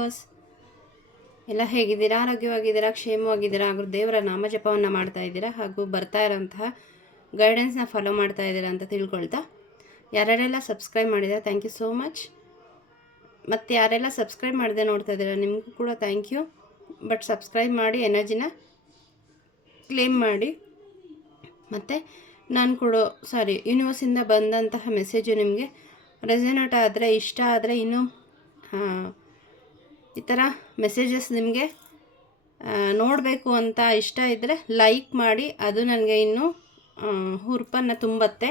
Videos. ಎಲ್ಲ ಹೇಗಿದ್ದೀರಾ? ಆರೋಗ್ಯವಾಗಿದ್ದೀರಾ? ಕ್ಷೇಮವಾಗಿದ್ದೀರಾ? ಹಾಗೂ ದೇವರ ನಾಮಜಪವನ್ನು ಮಾಡ್ತಾ ಇದ್ದೀರಾ ಹಾಗೂ ಬರ್ತಾ ಇರೋಂತಹ ಗೈಡೆನ್ಸ್ನ ಫಾಲೋ ಮಾಡ್ತಾ ಇದ್ದೀರಾ ಅಂತ ತಿಳ್ಕೊಳ್ತಾ, ಯಾರ್ಯಾರೆಲ್ಲ ಸಬ್ಸ್ಕ್ರೈಬ್ ಮಾಡಿದ್ದೀರಾ ಥ್ಯಾಂಕ್ ಯು ಸೋ ಮಚ್. ಮತ್ತು ಯಾರೆಲ್ಲ ಸಬ್ಸ್ಕ್ರೈಬ್ ಮಾಡದೆ ನೋಡ್ತಾ ಇದ್ದೀರಾ ನಿಮಗೂ ಕೂಡ ಥ್ಯಾಂಕ್ ಯು. ಬಟ್ ಸಬ್ಸ್ಕ್ರೈಬ್ ಮಾಡಿ ಎನರ್ಜಿನ ಕ್ಲೇಮ್ ಮಾಡಿ. ಮತ್ತು ನಾನು ಕೊಡೋ ಯೂನಿವರ್ಸಿಂದ ಬಂದಂತಹ ಮೆಸೇಜು ನಿಮಗೆ ರೆಸನೇಟ್ ಆದರೆ, ಇಷ್ಟ ಆದರೆ, ಇನ್ನೂ ಈ ಥರ ಮೆಸೇಜಸ್ ನಿಮಗೆ ನೋಡಬೇಕು ಅಂತ ಇಷ್ಟ ಇದ್ದರೆ ಲೈಕ್ ಮಾಡಿ. ಅದು ನನಗೆ ಇನ್ನೂ ಹುರುಪನ್ನು ತುಂಬತ್ತೆ,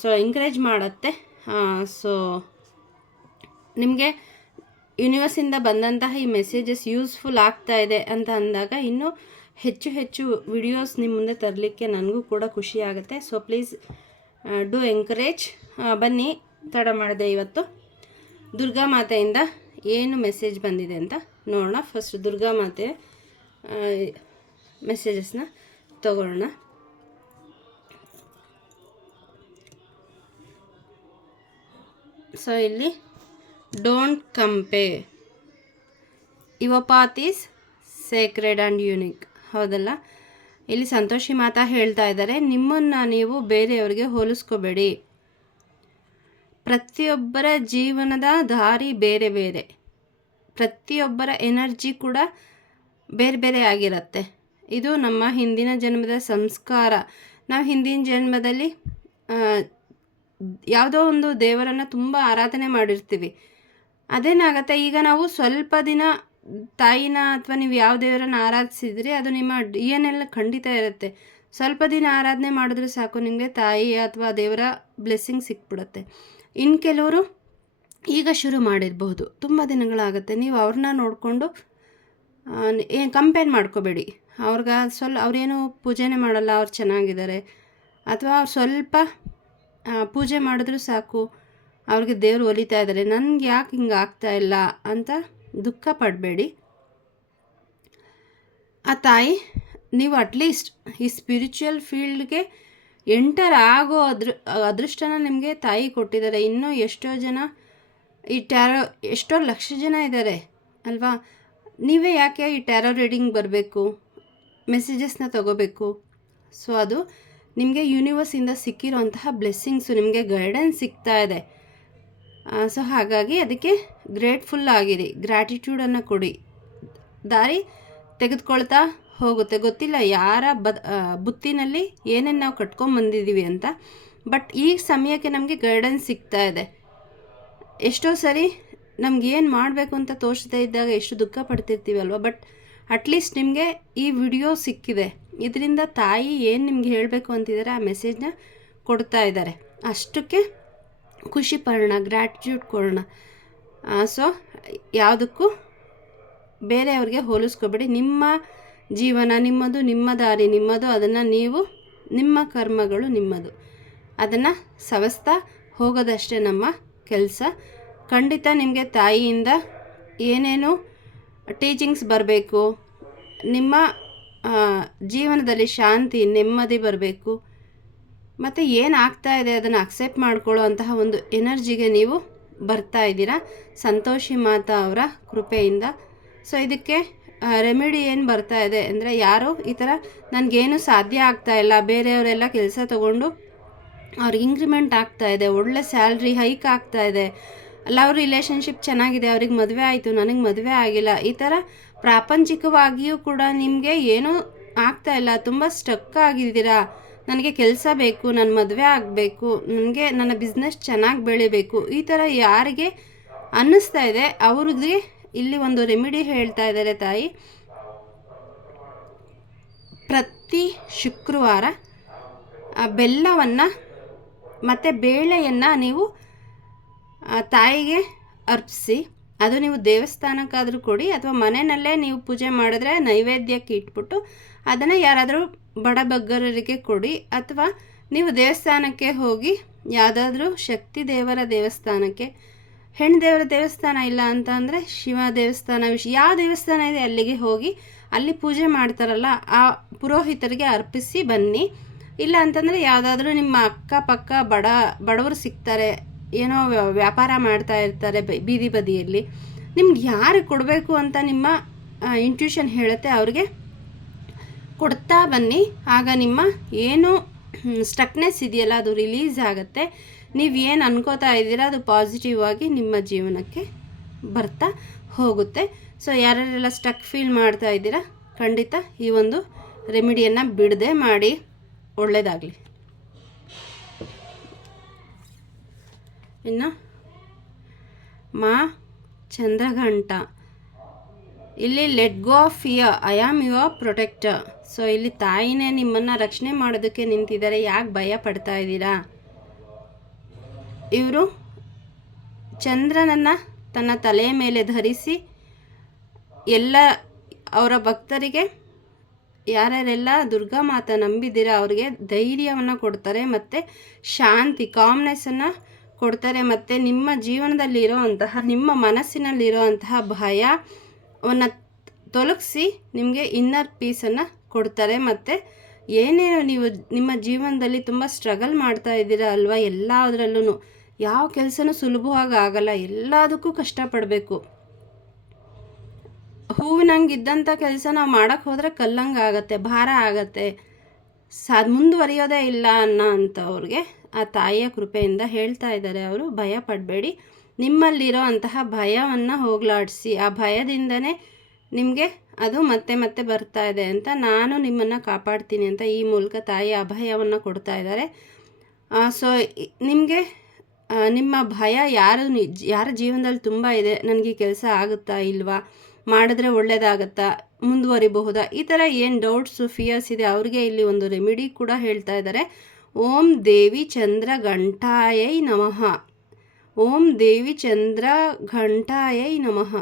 ಸೊ ಎಂಕರೇಜ್ ಮಾಡುತ್ತೆ. ಸೊ ನಿಮಗೆ ಯೂನಿವರ್ಸಿಂದ ಬಂದಂತಹ ಈ ಮೆಸೇಜಸ್ ಯೂಸ್ಫುಲ್ ಆಗ್ತಾ ಇದೆ ಅಂತ ಅಂದಾಗ ಇನ್ನೂ ಹೆಚ್ಚು ಹೆಚ್ಚು ವಿಡಿಯೋಸ್ ನಿಮ್ಮ ಮುಂದೆ ತರಲಿಕ್ಕೆ ನನಗೂ ಕೂಡ ಖುಷಿ ಆಗುತ್ತೆ. So please do encourage. ಬನ್ನಿ, ತಡ ಮಾಡಿದೆ. ಇವತ್ತು ದುರ್ಗಾ ಮಾತೆಯಿಂದ ಏನು ಮೆಸೇಜ್ ಬಂದಿದೆ ಅಂತ ನೋಡೋಣ. ಫಸ್ಟ್ ದುರ್ಗಾ ಮಾತೆ ಮೆಸೇಜಸ್ನ ತಗೊಳ್ಳೋಣ. ಸೊ ಇಲ್ಲಿ don't compare, your path is Sacred and unique. ಹೌದಲ್ಲ? ಇಲ್ಲಿ ಸಂತೋಷಿ ಮಾತಾ ಹೇಳ್ತಾ ಇದ್ದಾರೆ, ನಿಮ್ಮನ್ನು ನೀವು ಬೇರೆಯವರಿಗೆ ಹೋಲಿಸ್ಕೋಬೇಡಿ. ಪ್ರತಿಯೊಬ್ಬರ ಜೀವನದ ದಾರಿ ಬೇರೆ ಬೇರೆ, ಪ್ರತಿಯೊಬ್ಬರ ಎನರ್ಜಿ ಕೂಡ ಬೇರೆ ಬೇರೆ ಆಗಿರುತ್ತೆ. ಇದು ನಮ್ಮ ಹಿಂದಿನ ಜನ್ಮದ ಸಂಸ್ಕಾರ. ನಾವು ಹಿಂದಿನ ಜನ್ಮದಲ್ಲಿ ಯಾವುದೋ ಒಂದು ದೇವರನ್ನು ತುಂಬ ಆರಾಧನೆ ಮಾಡಿರ್ತೀವಿ. ಅದೇನಾಗುತ್ತೆ, ಈಗ ನಾವು ಸ್ವಲ್ಪ ದಿನ ತಾಯಿನ ಅಥವಾ ನೀವು ಯಾವ ದೇವರನ್ನು ಆರಾಧಿಸಿದ್ರಿ ಅದು ನಿಮ್ಮ DNA ಖಂಡಿತ ಇರುತ್ತೆ. ಸ್ವಲ್ಪ ದಿನ ಆರಾಧನೆ ಮಾಡಿದ್ರೆ ಸಾಕು, ನಿಮಗೆ ತಾಯಿ ಅಥವಾ ದೇವರ ಬ್ಲೆಸ್ಸಿಂಗ್ ಸಿಕ್ಬಿಡುತ್ತೆ. ಇನ್ನು ಕೆಲವರು ಈಗ ಶುರು ಮಾಡಿರಬಹುದು, ತುಂಬ ದಿನಗಳಾಗುತ್ತೆ. ನೀವು ಅವ್ರನ್ನ ನೋಡಿಕೊಂಡು ಕಂಪೇರ್ ಮಾಡ್ಕೋಬೇಡಿ. ಅವ್ರೇನು ಪೂಜೆನೇ ಮಾಡಲ್ಲ, ಅವ್ರು ಚೆನ್ನಾಗಿದ್ದಾರೆ, ಅಥವಾ ಅವ್ರು ಸ್ವಲ್ಪ ಪೂಜೆ ಮಾಡಿದ್ರೂ ಸಾಕು ಅವ್ರಿಗೆ ದೇವರು ಒಲಿತಾ ಇದ್ದಾರೆ, ನನಗೆ ಯಾಕೆ ಹಿಂಗೆ ಆಗ್ತಾ ಇಲ್ಲ ಅಂತ ದುಃಖ ಪಡಬೇಡಿ. ಆ ತಾಯಿ ನೀವು ಅಟ್ಲೀಸ್ಟ್ ಈ ಸ್ಪಿರಿಚುವಲ್ ಫೀಲ್ಡ್ಗೆ ಎಂಟರ್ ಆಗೋ ಅದೃಷ್ಟನ ನಿಮಗೆ ತಾಯಿ ಕೊಟ್ಟಿದ್ದಾರೆ. ಇನ್ನೂ ಎಷ್ಟೋ ಜನ ಈ ಎಷ್ಟೋ ಲಕ್ಷ ಜನ ಇದ್ದಾರೆ ಅಲ್ವಾ? ನೀವೇ ಯಾಕೆ ಈ ಟ್ಯಾರೋ ರೀಡಿಂಗ್ ಬರಬೇಕು, ಮೆಸೇಜಸ್ನ ತಗೋಬೇಕು? ಸೊ ಅದು ನಿಮಗೆ ಯೂನಿವರ್ಸಿಂದ ಸಿಕ್ಕಿರೋಂತಹ ಬ್ಲೆಸ್ಸಿಂಗ್ಸು, ನಿಮಗೆ ಗೈಡೆನ್ಸ್ ಸಿಗ್ತಾ ಇದೆ. ಸೊ ಹಾಗಾಗಿ ಅದಕ್ಕೆ ಗ್ರೇಟ್ಫುಲ್ ಆಗಿರಿ, ಗ್ರ್ಯಾಟಿಟ್ಯೂಡನ್ನು ಕೊಡಿ. ದಾರಿ ತೆಗೆದುಕೊಳ್ತಾ ಹೋಗುತ್ತೆ. ಗೊತ್ತಿಲ್ಲ ಯಾರ ಬುತ್ತಿನಲ್ಲಿ ಏನೇನು ನಾವು ಕಟ್ಕೊಂಬಂದಿದ್ದೀವಿ ಅಂತ, ಬಟ್ ಈ ಸಮಯಕ್ಕೆ ನಮಗೆ ಗೈಡೆನ್ಸ್ ಸಿಗ್ತಾ ಇದೆ. ಎಷ್ಟೋ ಸರಿ ನಮ್ಗೆ ಏನು ಮಾಡಬೇಕು ಅಂತ ತೋರಿಸ್ತಾ ಇದ್ದಾಗ ಎಷ್ಟು ದುಃಖ ಪಡ್ತಿರ್ತೀವಲ್ವ, ಬಟ್ ಅಟ್ಲೀಸ್ಟ್ ನಿಮಗೆ ಈ ವಿಡಿಯೋ ಸಿಕ್ಕಿದೆ. ಇದರಿಂದ ತಾಯಿ ಏನು ನಿಮ್ಗೆ ಹೇಳಬೇಕು ಅಂತಿದ್ದಾರೆ ಆ ಮೆಸೇಜ್ನ ಕೊಡ್ತಾ ಇದ್ದಾರೆ. ಅಷ್ಟಕ್ಕೆ ಖುಷಿ ಪಡೋಣ, ಗ್ರ್ಯಾಟಿಟ್ಯೂಡ್ ಕೊಡೋಣ. ಸೊ ಯಾವುದಕ್ಕೂ ಬೇರೆಯವ್ರಿಗೆ ಹೋಲಿಸ್ಕೊಬೇಡಿ. ನಿಮ್ಮ ಜೀವನ ನಿಮ್ಮದು, ನಿಮ್ಮ ದಾರಿ ನಿಮ್ಮದು, ಅದನ್ನು ನೀವು, ನಿಮ್ಮ ಕರ್ಮಗಳು ನಿಮ್ಮದು, ಅದನ್ನು ಸವಸ್ತಾ ಹೋಗೋದಷ್ಟೇ ನಮ್ಮ ಕೆಲಸ. ಖಂಡಿತ ನಿಮಗೆ ತಾಯಿಯಿಂದ ಏನೇನು ಟೀಚಿಂಗ್ಸ್ ಬರಬೇಕು, ನಿಮ್ಮ ಜೀವನದಲ್ಲಿ ಶಾಂತಿ ನೆಮ್ಮದಿ ಬರಬೇಕು, ಮತ್ತು ಏನು ಆಗ್ತಾ ಇದೆ ಅದನ್ನು ಅಕ್ಸೆಪ್ಟ್ ಮಾಡ್ಕೊಳ್ಳೋ ಅಂತಹ ಒಂದು ಎನರ್ಜಿಗೆ ನೀವು ಬರ್ತಾ ಇದ್ದೀರಾ ಸಂತೋಷಿ ಮಾತಾ ಅವರ ಕೃಪೆಯಿಂದ. ಸೊ ಇದಕ್ಕೆ ರೆಮಿಡಿ ಏನು ಬರ್ತಾ ಇದೆ ಅಂದರೆ, ಯಾರೋ ಈ ಥರ ನನಗೇನು ಸಾಧ್ಯ ಆಗ್ತಾ ಇಲ್ಲ, ಬೇರೆಯವರೆಲ್ಲ ಕೆಲಸ ತೊಗೊಂಡು ಅವ್ರಿಗೆ ಇಂಕ್ರಿಮೆಂಟ್ ಆಗ್ತಾ ಇದೆ, ಒಳ್ಳೆ ಸ್ಯಾಲ್ರಿ ಹೈಕ್ ಆಗ್ತಾ ಇದೆ, ಅಲ್ಲ ಅವ್ರ ರಿಲೇಷನ್ಶಿಪ್ ಚೆನ್ನಾಗಿದೆ, ಅವ್ರಿಗೆ ಮದುವೆ ಆಯಿತು, ನನಗೆ ಮದುವೆ ಆಗಿಲ್ಲ, ಈ ಥರ ಪ್ರಾಪಂಚಿಕವಾಗಿಯೂ ಕೂಡ ನಿಮಗೆ ಏನೂ ಆಗ್ತಾ ಇಲ್ಲ, ತುಂಬ ಸ್ಟಕ್ ಆಗಿದ್ದೀರಾ, ನನಗೆ ಕೆಲಸ ಬೇಕು, ನನ್ನ ಮದುವೆ ಆಗಬೇಕು, ನನಗೆ ನನ್ನ ಬಿಸ್ನೆಸ್ ಚೆನ್ನಾಗಿ ಬೆಳಿಬೇಕು, ಈ ಥರ ಯಾರಿಗೆ ಅನ್ನಿಸ್ತಾ ಇದೆ ಅವ್ರಿಗೆ ಇಲ್ಲಿ ಒಂದು ರೆಮಿಡಿ ಹೇಳ್ತಾ ಇದ್ದಾರೆ ತಾಯಿ. ಪ್ರತಿ ಶುಕ್ರವಾರ ಬೆಲ್ಲವನ್ನು ಮತ್ತು ಬೇಳೆಯನ್ನು ನೀವು ತಾಯಿಗೆ ಅರ್ಪಿಸಿ. ಅದು ನೀವು ದೇವಸ್ಥಾನಕ್ಕಾದರೂ ಕೊಡಿ, ಅಥವಾ ಮನೆಯಲ್ಲೇ ನೀವು ಪೂಜೆ ಮಾಡಿದ್ರೆ ನೈವೇದ್ಯಕ್ಕೆ ಇಟ್ಬಿಟ್ಟು ಅದನ್ನು ಯಾರಾದರೂ ಬಡಬಗ್ಗರಿಗೆ ಕೊಡಿ, ಅಥವಾ ನೀವು ದೇವಸ್ಥಾನಕ್ಕೆ ಹೋಗಿ ಯಾವುದಾದ್ರೂ ಶಕ್ತಿ ದೇವರ ದೇವಸ್ಥಾನಕ್ಕೆ, ಹೆಣ್ಣು ದೇವರ ದೇವಸ್ಥಾನ ಇಲ್ಲ ಅಂತ ಅಂದರೆ ಶಿವ ದೇವಸ್ಥಾನ, ಯಾವ ದೇವಸ್ಥಾನ ಇದೆ ಅಲ್ಲಿಗೆ ಹೋಗಿ ಅಲ್ಲಿ ಪೂಜೆ ಮಾಡ್ತಾರಲ್ಲ ಆ ಪುರೋಹಿತರಿಗೆ ಅರ್ಪಿಸಿ ಬನ್ನಿ. ಇಲ್ಲ ಅಂತಂದರೆ ಯಾವುದಾದ್ರೂ ನಿಮ್ಮ ಅಕ್ಕಪಕ್ಕ ಬಡವರು ಸಿಗ್ತಾರೆ, ಏನೋ ವ್ಯಾಪಾರ ಮಾಡ್ತಾ ಇರ್ತಾರೆ ಬೀದಿ ಬದಿಯಲ್ಲಿ, ನಿಮ್ಗೆ ಯಾರು ಕೊಡಬೇಕು ಅಂತ ನಿಮ್ಮ ಇಂಟ್ಯೂಷನ್ ಹೇಳುತ್ತೆ ಅವ್ರಿಗೆ ಕೊಡ್ತಾ ಬನ್ನಿ. ಆಗ ನಿಮ್ಮ ಏನು ಸ್ಟಕ್ನೆಸ್ ಇದೆಯಲ್ಲ ಅದು ರಿಲೀಸ್ ಆಗುತ್ತೆ. ನೀವು ಏನು ಅನ್ಕೋತಾ ಇದ್ದೀರಾ ಅದು ಪಾಸಿಟಿವ್ ಆಗಿ ನಿಮ್ಮ ಜೀವನಕ್ಕೆ ಬರ್ತಾ ಹೋಗುತ್ತೆ. ಸೊ ಯಾರ್ಯಾರೆಲ್ಲ ಸ್ಟಕ್ ಫೀಲ್ ಮಾಡ್ತಾ ಇದ್ದೀರಾ ಖಂಡಿತ ಈ ಒಂದು ರೆಮಿಡಿಯನ್ನು ಬಿಡದೆ ಮಾಡಿ. ಒಳ್ಳೆಯದಾಗಲಿ. ಇನ್ನು ಮಾ ಚಂದ್ರಘಂಟ, ಇಲ್ಲಿ let go of fear, I am your protector. So ಇಲ್ಲಿ ತಾಯಿನೇ ನಿಮ್ಮನ್ನು ರಕ್ಷಣೆ ಮಾಡೋದಕ್ಕೆ ನಿಂತಿದ್ದಾರೆ. ಯಾಕೆ ಭಯ ಪಡ್ತಾ ಇದ್ದೀರಾ? ಇವರು ಚಂದ್ರನನ್ನು ತನ್ನ ತಲೆಯ ಮೇಲೆ ಧರಿಸಿ ಎಲ್ಲ ಅವರ ಭಕ್ತರಿಗೆ, ಯಾರ್ಯಾರೆಲ್ಲ ದುರ್ಗಾ ಮಾತಾ ನಂಬಿದ್ದೀರಾ ಅವರಿಗೆ ಧೈರ್ಯವನ್ನು ಕೊಡ್ತಾರೆ ಮತ್ತು ಶಾಂತಿ, ಕಾಮ್ನೆಸ್ಸನ್ನು ಕೊಡ್ತಾರೆ. ಮತ್ತು ನಿಮ್ಮ ಜೀವನದಲ್ಲಿರೋ ಅಂತಹ, ನಿಮ್ಮ ಮನಸ್ಸಿನಲ್ಲಿರೋ ಅಂತಹ ಭಯವನ್ನು ತೊಲಗಿಸಿ ನಿಮಗೆ ಇನ್ನರ್ ಪೀಸನ್ನು ಕೊಡ್ತಾರೆ. ಮತ್ತು ಏನೇನು ನೀವು ನಿಮ್ಮ ಜೀವನದಲ್ಲಿ ತುಂಬ ಸ್ಟ್ರಗಲ್ ಮಾಡ್ತಾ ಇದ್ದೀರಾ ಅಲ್ವಾ, ಎಲ್ಲದರಲ್ಲೂ ಯಾವ ಕೆಲಸನೂ ಸುಲಭವಾಗಿ ಆಗಲ್ಲ, ಎಲ್ಲದಕ್ಕೂ ಕಷ್ಟಪಡಬೇಕು. ಹೂವಿನಂಗೆ ಇದ್ದಂಥ ಕೆಲಸ ನಾವು ಮಾಡೋಕ್ಕೆ ಹೋದರೆ ಕಲ್ಲಂಗೆ ಆಗುತ್ತೆ, ಭಾರ ಆಗುತ್ತೆ, ಮುಂದುವರಿಯೋದೇ ಇಲ್ಲ ಅನ್ನೋ ಅಂಥವ್ರಿಗೆ ಆ ತಾಯಿಯ ಕೃಪೆಯಿಂದ ಹೇಳ್ತಾ ಇದ್ದಾರೆ ಅವರು, ಭಯ ಪಡಬೇಡಿ. ನಿಮ್ಮಲ್ಲಿರೋ ಅಂತಹ ಭಯವನ್ನು ಹೋಗಲಾಡಿಸಿ, ಆ ಭಯದಿಂದನೇ ನಿಮಗೆ ಅದು ಮತ್ತೆ ಮತ್ತೆ ಬರ್ತಾ ಇದೆ ಅಂತ, ನಾನು ನಿಮ್ಮನ್ನು ಕಾಪಾಡ್ತೀನಿ ಅಂತ ಈ ಮೂಲಕ ತಾಯಿ ಅಭಯವನ್ನು ಕೊಡ್ತಾ ಇದ್ದಾರೆ. ಸೊ ನಿಮಗೆ ನಿಮ್ಮ ಭಯ ಯಾರ ಜೀವನದಲ್ಲಿ ತುಂಬ ಇದೆ, ನನಗೆ ಕೆಲಸ ಆಗುತ್ತಾ ಇಲ್ವಾ, ಮಾಡಿದ್ರೆ ಒಳ್ಳೆಯದಾಗತ್ತಾ, ಮುಂದುವರಿಬಹುದಾ, ಈ ಥರ ಏನು ಡೌಟ್ಸು ಫಿಯರ್ಸ್ ಇದೆ ಅವ್ರಿಗೆ ಇಲ್ಲಿ ಒಂದು ರೆಮಿಡಿ ಕೂಡ ಹೇಳ್ತಾ ಇದ್ದಾರೆ. ಓಂ ದೇವಿ ಚಂದ್ರ ಘಂಟಾಯೈ ನಮಃ, ಓಂ ದೇವಿ ಚಂದ್ರ ಘಂಟಾಯೈ ನಮಃ.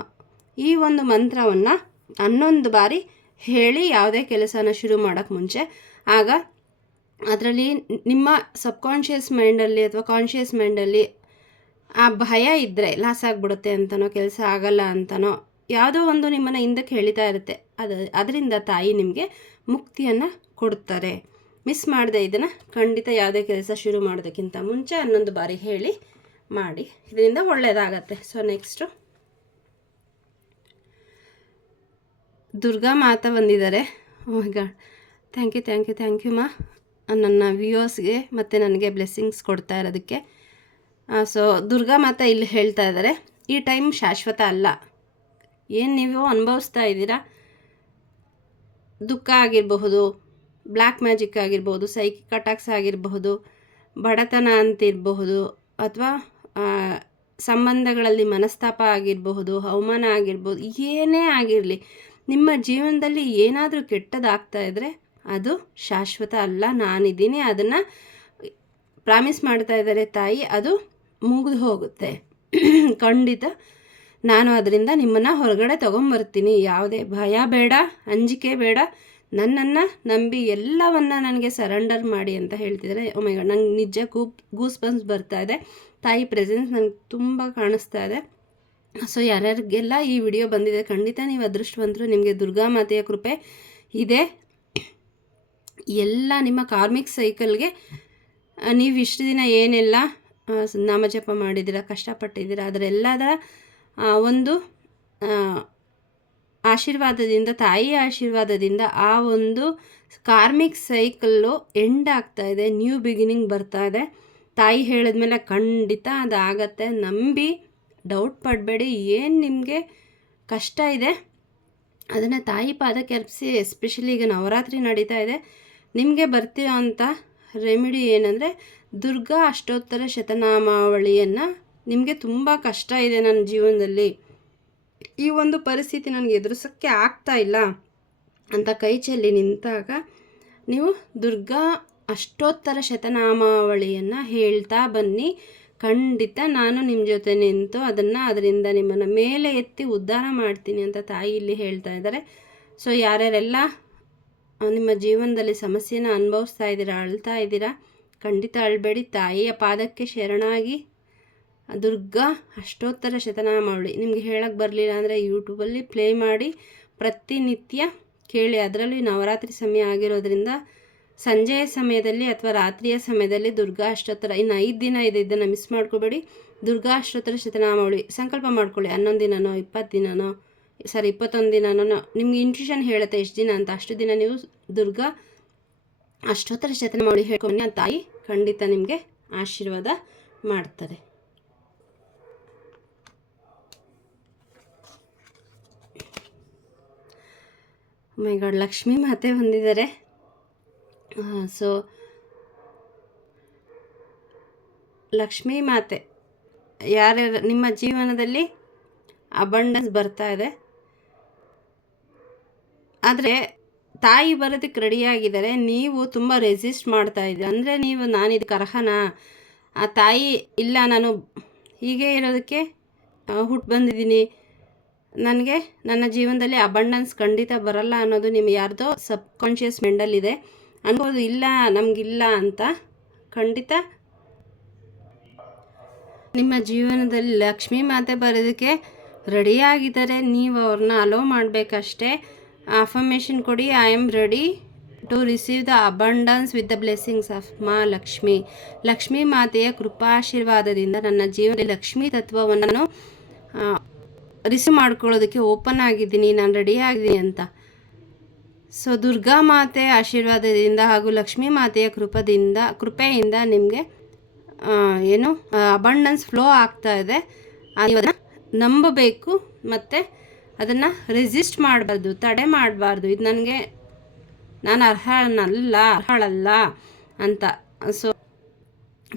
ಈ ಒಂದು ಮಂತ್ರವನ್ನು 11 ಬಾರಿ ಹೇಳಿ ಯಾವುದೇ ಕೆಲಸನ ಶುರು ಮಾಡೋಕ್ಕೆ ಮುಂಚೆ. ಆಗ ಅದರಲ್ಲಿ ನಿಮ್ಮ ಸಬ್ಕಾನ್ಷಿಯಸ್ ಮೈಂಡಲ್ಲಿ ಅಥವಾ ಕಾನ್ಷಿಯಸ್ ಮೈಂಡಲ್ಲಿ ಆ ಭಯ ಇದ್ದರೆ ಲಾಸ್ ಆಗಿಬಿಡುತ್ತೆ ಅಂತನೋ, ಕೆಲಸ ಆಗಲ್ಲ ಅಂತನೋ, ಯಾವುದೋ ಒಂದು ನಿಮ್ಮನ್ನು ಹಿಂದಕ್ಕೆ ಎಳಿತಾ ಇರುತ್ತೆ, ಅದರಿಂದ ತಾಯಿ ನಿಮಗೆ ಮುಕ್ತಿಯನ್ನು ಕೊಡ್ತಾರೆ. ಮಿಸ್ ಮಾಡದೆ ಇದನ್ನು ಖಂಡಿತ ಯಾವುದೇ ಕೆಲಸ ಶುರು ಮಾಡೋದಕ್ಕಿಂತ ಮುಂಚೆ 11 ಬಾರಿ ಹೇಳಿ ಮಾಡಿ, ಇದರಿಂದ ಒಳ್ಳೆಯದಾಗತ್ತೆ. ಸೊ ನೆಕ್ಸ್ಟು ದುರ್ಗಾ ಮಾತಾ ಬಂದಿದ್ದಾರೆ. ಓ ಮೈ ಗಾಡ್, ಥ್ಯಾಂಕ್ ಯು ಮಾ, ನನ್ನ ವ್ಯೂವರ್ಸ್ಗೆ ಮತ್ತು ನನಗೆ ಬ್ಲೆಸ್ಸಿಂಗ್ಸ್ ಕೊಡ್ತಾ ಇರೋದಕ್ಕೆ. ಸೊ ದುರ್ಗಾ ಮಾತಾ ಇಲ್ಲಿ ಹೇಳ್ತಾ ಇದ್ದಾರೆ, ಈ ಟೈಮ್ ಶಾಶ್ವತ ಅಲ್ಲ. ಏನು ನೀವು ಅನುಭವಿಸ್ತಾ ಇದ್ದೀರಾ, ದುಃಖ ಆಗಿರಬಹುದು, ಬ್ಲ್ಯಾಕ್ ಮ್ಯಾಜಿಕ್ ಆಗಿರ್ಬೋದು, ಸೈಕಿಕ್ ಅಟ್ಯಾಕ್ಸ್ ಆಗಿರಬಹುದು, ಬಡತನ ಅಂತಿರಬಹುದು, ಅಥವಾ ಸಂಬಂಧಗಳಲ್ಲಿ ಮನಸ್ತಾಪ ಆಗಿರಬಹುದು, ಅವಮಾನ ಆಗಿರ್ಬೋದು, ಏನೇ ಆಗಿರಲಿ, ನಿಮ್ಮ ಜೀವನದಲ್ಲಿ ಏನಾದರೂ ಕೆಟ್ಟದಾಗ್ತಾ ಇದ್ದರೆ ಅದು ಶಾಶ್ವತ ಅಲ್ಲ. ನಾನಿದ್ದೀನಿ, ಅದನ್ನು ಪ್ರಾಮಿಸ್ ಮಾಡ್ತಾ ಇದ್ದಾರೆ ತಾಯಿ, ಅದು ಮುಗಿದು ಹೋಗುತ್ತೆ ಖಂಡಿತ. ನಾನು ಅದರಿಂದ ನಿಮ್ಮನ್ನು ಹೊರಗಡೆ ತೊಗೊಂಬರ್ತೀನಿ. ಯಾವುದೇ ಭಯ ಬೇಡ, ಅಂಜಿಕೆ ಬೇಡ, ನನ್ನನ್ನು ನಂಬಿ ಎಲ್ಲವನ್ನು ನನಗೆ ಸರೆಂಡರ್ ಮಾಡಿ ಅಂತ ಹೇಳ್ತಿದ್ದಾರೆ. ಓ ಮೈ ಗಾಡ್, ನಂಗೆ ನಿಜ ಗೂಸ್ ಬಂಪ್ಸ್ ಬರ್ತಾ ಇದೆ. ತಾಯಿ ಪ್ರೆಸೆನ್ಸ್ ನಂಗೆ ತುಂಬ ಕಾಣಿಸ್ತಾ ಇದೆ. ಸೊ ಯಾರ್ಯಾರಿಗೆಲ್ಲ ಈ ವಿಡಿಯೋ ಬಂದಿದೆ ಖಂಡಿತ ನೀವು ಅದೃಷ್ಟವಂತರು, ನಿಮಗೆ ದುರ್ಗಾ ಮಾತೆಯ ಕೃಪೆ ಇದೆ. ಎಲ್ಲ ನಿಮ್ಮ ಕಾರ್ಮಿಕ್ ಸೈಕಲ್ಗೆ ನೀವು ಇಷ್ಟು ದಿನ ಏನೆಲ್ಲ ನಾಮಜಪ ಮಾಡಿದ್ದೀರಾ, ಕಷ್ಟಪಟ್ಟಿದ್ದೀರಾ, ಅದರೆಲ್ಲದರ ಒಂದು ಆಶೀರ್ವಾದದಿಂದ, ತಾಯಿಯ ಆಶೀರ್ವಾದದಿಂದ ಆ ಒಂದು ಕಾರ್ಮಿಕ್ ಸೈಕಲ್ಲು ಎಂಡ್ ಆಗ್ತಾ ಇದೆ, ನ್ಯೂ ಬಿಗಿನಿಂಗ್ ಬರ್ತಾ ಇದೆ. ತಾಯಿ ಹೇಳಿದ್ಮೇಲೆ ಖಂಡಿತ ಅದಾಗತ್ತೆ, ನಂಬಿ, ಡೌಟ್ ಪಡಬೇಡಿ. ಏನು ನಿಮಗೆ ಕಷ್ಟ ಇದೆ ಅದನ್ನು ತಾಯಿ ಪಾದಕ್ಕೆ ಅರ್ಪಿಸಿ. ಎಸ್ಪೆಷಲಿ ಈಗ ನವರಾತ್ರಿ ನಡೀತಾ ಇದೆ, ನಿಮಗೆ ಬರ್ತಿರೋ ಅಂಥ ರೆಮಿಡಿ ಏನಂದರೆ ದುರ್ಗಾ ಅಷ್ಟೋತ್ತರ ಶತನಾಮಾವಳಿಯನ್ನು, ನಿಮಗೆ ತುಂಬ ಕಷ್ಟ ಇದೆ, ನನ್ನ ಜೀವನದಲ್ಲಿ ಈ ಒಂದು ಪರಿಸ್ಥಿತಿ ನನಗೆ ಎದುರಿಸೋಕ್ಕೆ ಆಗ್ತಾ ಇಲ್ಲ ಅಂತ ಕೈ ಚೆಲ್ಲಿ ನಿಂತಾಗ ನೀವು ದುರ್ಗಾ ಅಷ್ಟೋತ್ತರ ಶತನಾಮಾವಳಿಯನ್ನು ಹೇಳ್ತಾ ಬನ್ನಿ. ಖಂಡಿತ ನಾನು ನಿಮ್ಮ ಜೊತೆ ನಿಂತು ಅದರಿಂದ ನಿಮ್ಮನ್ನು ಮೇಲೆ ಎತ್ತಿ ಉದ್ಧಾರ ಮಾಡ್ತೀನಿ ಅಂತ ತಾಯಿ ಇಲ್ಲಿ ಹೇಳ್ತಾ ಇದ್ದಾರೆ. ಸೊ ಯಾರ್ಯಾರೆಲ್ಲ ನಿಮ್ಮ ಜೀವನದಲ್ಲಿ ಸಮಸ್ಯೆನ ಅನುಭವಿಸ್ತಾ ಇದ್ದೀರಾ, ಅಳ್ತಾ ಇದ್ದೀರಾ, ಖಂಡಿತ ಅಳಬೇಡಿ. ತಾಯಿಯ ಪಾದಕ್ಕೆ ಶರಣಾಗಿ ದುರ್ಗಾ ಅಷ್ಟೋತ್ತರ ಶತನಾಮಾವಳಿ ನಿಮಗೆ ಹೇಳಕ್ಕೆ ಬರಲಿಲ್ಲ ಅಂದರೆ ಯೂಟ್ಯೂಬಲ್ಲಿ ಪ್ಲೇ ಮಾಡಿ ಪ್ರತಿನಿತ್ಯ ಕೇಳಿ. ಅದರಲ್ಲಿ ನವರಾತ್ರಿ ಸಮಯ ಆಗಿರೋದ್ರಿಂದ ಸಂಜೆಯ ಸಮಯದಲ್ಲಿ ಅಥವಾ ರಾತ್ರಿಯ ಸಮಯದಲ್ಲಿ ದುರ್ಗಾ ಅಷ್ಟೋತ್ತರ ಇನ್ನು 5 ದಿನ ಇದೆ, ಇದನ್ನು ಮಿಸ್ ಮಾಡ್ಕೋಬೇಡಿ. ದುರ್ಗಾ ಅಷ್ಟೋತ್ತರ ಶತನಾಮಾವಳಿ ಸಂಕಲ್ಪ ಮಾಡ್ಕೊಳ್ಳಿ. 11 ದಿನನೋ 20 ದಿನನೋ 21 ದಿನನೋ ನಿಮ್ಗೆ ಇಂಟ್ಯೂಷನ್ ಹೇಳುತ್ತೆ ಎಷ್ಟು ದಿನ ಅಂತ. ಅಷ್ಟು ದಿನ ನೀವು ದುರ್ಗಾ ಅಷ್ಟೋತ್ತರ ಶತನಾಮಾವಳಿ ಹೇಳ್ಕೊಂಡು ಆ ತಾಯಿ ಖಂಡಿತ ನಿಮಗೆ ಆಶೀರ್ವಾದ ಮಾಡ್ತಾರೆ. ಮೈ ಗಾಡ್, ಲಕ್ಷ್ಮೀ ಮಾತೆ ಬಂದಿದ್ದಾರೆ. ಸೊ ಲಕ್ಷ್ಮೀ ಮಾತೆ ಯಾರ್ಯಾರು ನಿಮ್ಮ ಜೀವನದಲ್ಲಿ ಅಬಂಡೆನ್ಸ್ ಬರ್ತಾ ಇದೆ, ಆದರೆ ತಾಯಿ ಬರೋದಕ್ಕೆ ರೆಡಿಯಾಗಿದ್ದಾರೆ. ನೀವು ತುಂಬ ರೆಸಿಸ್ಟ್ ಮಾಡ್ತಾ ಇದ್ದೀರಿ. ಅಂದರೆ ನೀವು ನಾನು ಇದಕ್ಕೆ ಅರ್ಹನಾ, ಆ ತಾಯಿ ಇಲ್ಲ ನಾನು ಹೀಗೆ ಇರೋದಕ್ಕೆ ಹುಟ್ಟು ಬಂದಿದ್ದೀನಿ, ನನಗೆ ನನ್ನ ಜೀವನದಲ್ಲಿ ಅಬಂಡೆನ್ಸ್ ಖಂಡಿತ ಬರಲ್ಲ ಅನ್ನೋದು ನಿಮ್ಮ ಯಾರ್ದೋ ಸಬ್ಕಾನ್ಷಿಯಸ್ ಮೈಂಡಲ್ಲಿದೆ. ಅನ್ಬೋದು ಇಲ್ಲ ನಮಗಿಲ್ಲ ಅಂತ. ಖಂಡಿತ ನಿಮ್ಮ ಜೀವನದಲ್ಲಿ ಲಕ್ಷ್ಮೀ ಮಾತೆ ಬರೋದಕ್ಕೆ ರೆಡಿಯಾಗಿದ್ದಾರೆ. ನೀವು ಅವ್ರನ್ನ ಅಲೋ ಮಾಡಬೇಕಷ್ಟೇ. ಅಫರ್ಮೇಷನ್ ಕೊಡಿ, I am ready to receive the abundance with the blessings of Maa Lakshmi. Lakshmi ಮಾತೆಯ ಕೃಪಾಶೀರ್ವಾದದಿಂದ ನನ್ನ ಜೀವನದಲ್ಲಿ ಲಕ್ಷ್ಮೀ ತತ್ವವನ್ನು ರಿಸೀವ್ ಮಾಡ್ಕೊಳ್ಳೋದಕ್ಕೆ ಓಪನ್ ಆಗಿದ್ದೀನಿ, ನಾನು ರೆಡಿ ಆಗಿದ್ದೀನಿ ಅಂತ. ಸೊ ದುರ್ಗಾ ಮಾತೆ ಆಶೀರ್ವಾದದಿಂದ ಹಾಗೂ ಲಕ್ಷ್ಮೀ ಮಾತೆಯ ಕೃಪೆಯಿಂದ ನಿಮಗೆ ಏನು ಅಬಂಡನ್ಸ್ ಫ್ಲೋ ಆಗ್ತಾ ಇದೆ. ಅದನ್ನು ನಂಬಬೇಕು ಮತ್ತು ಅದನ್ನು ರೆಸಿಸ್ಟ್ ಮಾಡಬಾರ್ದು, ತಡೆ ಮಾಡಬಾರ್ದು. ಇದು ನನಗೆ ನಾನು ಅರ್ಹಳಲ್ಲ ಅಂತ. ಸೊ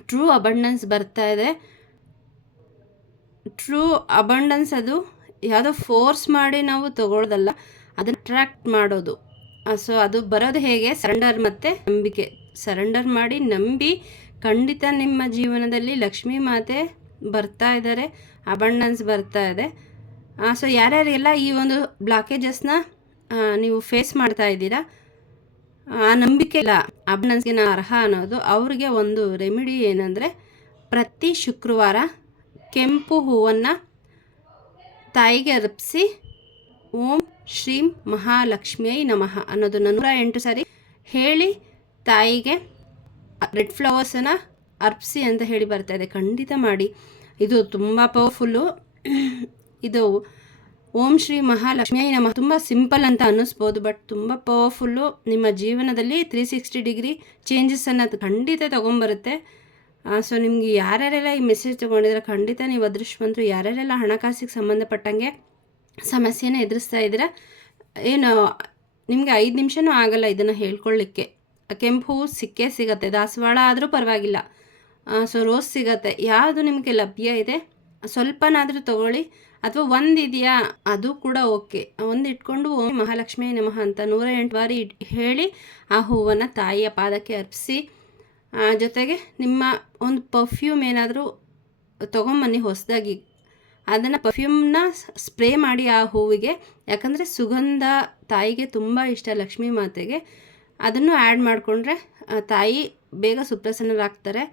ಟ್ರೂ ಅಬಂಡನ್ಸ್ ಬರ್ತಾ ಇದೆ. ಟ್ರೂ ಅಬಂಡನ್ಸ್ ಅದು ಯಾವುದೋ ಫೋರ್ಸ್ ಮಾಡಿ ನಾವು ತಗೊಳ್ಳೋದಲ್ಲ, ಅದನ್ನು ಅಟ್ರಾಕ್ಟ್ ಮಾಡೋದು. ಸೊ ಅದು ಬರೋದು ಹೇಗೆ? ಸರೆಂಡರ್ ಮತ್ತು ನಂಬಿಕೆ. ಸರೆಂಡರ್ ಮಾಡಿ ನಂಬಿ ಖಂಡಿತ ನಿಮ್ಮ ಜೀವನದಲ್ಲಿ ಲಕ್ಷ್ಮೀ ಮಾತೆ ಬರ್ತಾ ಇದ್ದಾರೆ, ಅಬಂಡನ್ಸ್ ಬರ್ತಾ ಇದೆ. ಸೊ ಯಾರ್ಯಾರಿಗೆಲ್ಲ ಈ ಒಂದು ಬ್ಲಾಕೇಜಸ್ನ ನೀವು ಫೇಸ್ ಮಾಡ್ತಾ ಇದ್ದೀರಾ, ಆ ನಂಬಿಕೆ ಇಲ್ಲ ಅಬಂಡನ್ಸ್ಗೆ ನಾನು ಅರ್ಹ ಅನ್ನೋದು, ಅವರಿಗೆ ಒಂದು ರೆಮಿಡಿ ಏನಂದರೆ ಪ್ರತಿ ಶುಕ್ರವಾರ ಕೆಂಪು ಹೂವನ್ನು ತಾಯಿಗೆ ಅರ್ಪಿಸಿ ಓಂ ಶ್ರೀಂ ಮಹಾಲಕ್ಷ್ಮಿಯೈ ನಮಃ ಅನ್ನೋದನ್ನು 108 ಸಾರಿ ಹೇಳಿ ತಾಯಿಗೆ ರೆಡ್ ಫ್ಲವರ್ಸನ್ನು ಅರ್ಪಿಸಿ ಅಂತ ಹೇಳಿ ಬರ್ತಾ ಇದೆ. ಖಂಡಿತ ಮಾಡಿ, ಇದು ತುಂಬ ಪವರ್ಫುಲ್ಲು. ಇದು ಓಂ ಶ್ರೀ ಮಹಾಲಕ್ಷ್ಮಿಯೈ ನಮಃ ತುಂಬ ಸಿಂಪಲ್ ಅಂತ ಅನ್ನಿಸ್ಬೋದು, ಬಟ್ ತುಂಬ ಪವರ್ಫುಲ್ಲು. ನಿಮ್ಮ ಜೀವನದಲ್ಲಿ 360 ಡಿಗ್ರಿ ಚೇಂಜಸನ್ನು ಖಂಡಿತ ತೊಗೊಂಬರುತ್ತೆ. ಸೊ ನಿಮಗೆ ಯಾರ್ಯಾರೆಲ್ಲ ಈ ಮೆಸೇಜ್ ತೊಗೊಂಡಿದ್ರೆ ಖಂಡಿತ ನೀವು ಅದೃಷ್ಟವಂತರು. ಯಾರ್ಯಾರೆಲ್ಲ ಹಣಕಾಸಿಗೆ ಸಂಬಂಧಪಟ್ಟಂಗೆ ಸಮಸ್ಯೆನ ಎದುರಿಸ್ತಾ ಇದ್ದೀರಾ, ಏನು ನಿಮಗೆ 5 ನಿಮಿಷನೂ ಆಗಲ್ಲ ಇದನ್ನು ಹೇಳ್ಕೊಳ್ಳಿಕ್ಕೆ. ಕೆಂಪು ಹೂವು ಸಿಗುತ್ತೆ, ದಾಸವಾಳ ಆದರೂ ಪರವಾಗಿಲ್ಲ, ಸೊ ರೋಸ್ ಸಿಗುತ್ತೆ, ಯಾವುದು ನಿಮಗೆ ಲಭ್ಯ ಇದೆ ಸ್ವಲ್ಪನಾದರೂ ತೊಗೊಳ್ಳಿ. ಅಥವಾ ಒಂದಿದೆಯಾ ಅದು ಕೂಡ ಓಕೆ, ಒಂದು ಇಟ್ಕೊಂಡು ಓಂ ಮಹಾಲಕ್ಷ್ಮಿ ನಮಃ ಅಂತ 108 ಬಾರಿ ಹೇಳಿ ಆ ಹೂವನ್ನು ತಾಯಿಯ ಪಾದಕ್ಕೆ ಅರ್ಪಿಸಿ. ಜೊತೆಗೆ ನಿಮ್ಮ ಒಂದು ಪರ್ಫ್ಯೂಮ್ ಏನಾದರೂ ತೊಗೊಂಬನ್ನಿ ಹೊಸದಾಗಿ, ಅದನ್ನು ಪರ್ಫ್ಯೂಮ್ನ ಸ್ಪ್ರೇ ಮಾಡಿ ಆ ಹೂವಿಗೆ. ಯಾಕಂದರೆ ಸುಗಂಧ ತಾಯಿಗೆ ತುಂಬ ಇಷ್ಟ, ಲಕ್ಷ್ಮೀ ಮಾತೆಗೆ. ಅದನ್ನು ಆ್ಯಡ್ ಮಾಡಿಕೊಂಡ್ರೆ ತಾಯಿ ಬೇಗ ಸುಪ್ರಸನ್ನರಾಗ್ತಾರೆ.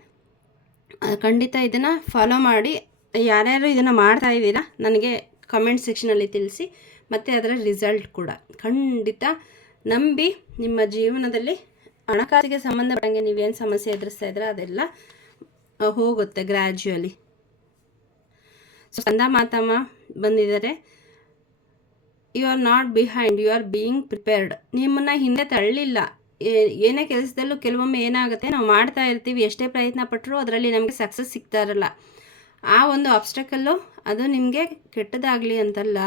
ಖಂಡಿತ ಇದನ್ನು ಫಾಲೋ ಮಾಡಿ. ಯಾರ್ಯಾರು ಇದನ್ನು ಮಾಡ್ತಾ ಇದ್ದೀರಾ ನನಗೆ ಕಮೆಂಟ್ ಸೆಕ್ಷನಲ್ಲಿ ತಿಳಿಸಿ, ಮತ್ತು ಅದರ ರಿಸಲ್ಟ್ ಕೂಡ ಖಂಡಿತ ನಂಬಿ ನಿಮ್ಮ ಜೀವನದಲ್ಲಿ ಹಣಕಾಸಿಗೆ ಸಂಬಂಧಪಟ್ಟಂಗೆ ನೀವೇನು ಸಮಸ್ಯೆ ಎದುರಿಸ್ತಾ ಇದ್ದೀರಾ ಅದೆಲ್ಲ ಹೋಗುತ್ತೆ ಗ್ರ್ಯಾಜುಯಲಿ. ಸೊ ಸ್ಕಂದ ಮಾತಮ್ಮ ಬಂದಿದ್ದಾರೆ. You are not behind, you are being prepared. ನಿಮ್ಮನ್ನು ಹಿಂದೆ ತಳ್ಳಿಲ್ಲ. ಏನೇ ಕೆಲಸದಲ್ಲೂ ಕೆಲವೊಮ್ಮೆ ಏನಾಗುತ್ತೆ, ನಾವು ಮಾಡ್ತಾ ಇರ್ತೀವಿ, ಎಷ್ಟೇ ಪ್ರಯತ್ನ ಪಟ್ಟರೂ ಅದರಲ್ಲಿ ನಮಗೆ ಸಕ್ಸಸ್ ಸಿಗ್ತಾ ಇರಲ್ಲ. ಆ ಒಂದು ಆಬ್ಸ್ಟಕಲ್ಲು ಅದು ನಿಮಗೆ ಕೆಟ್ಟದಾಗಲಿ ಅಂತಲ್ಲ,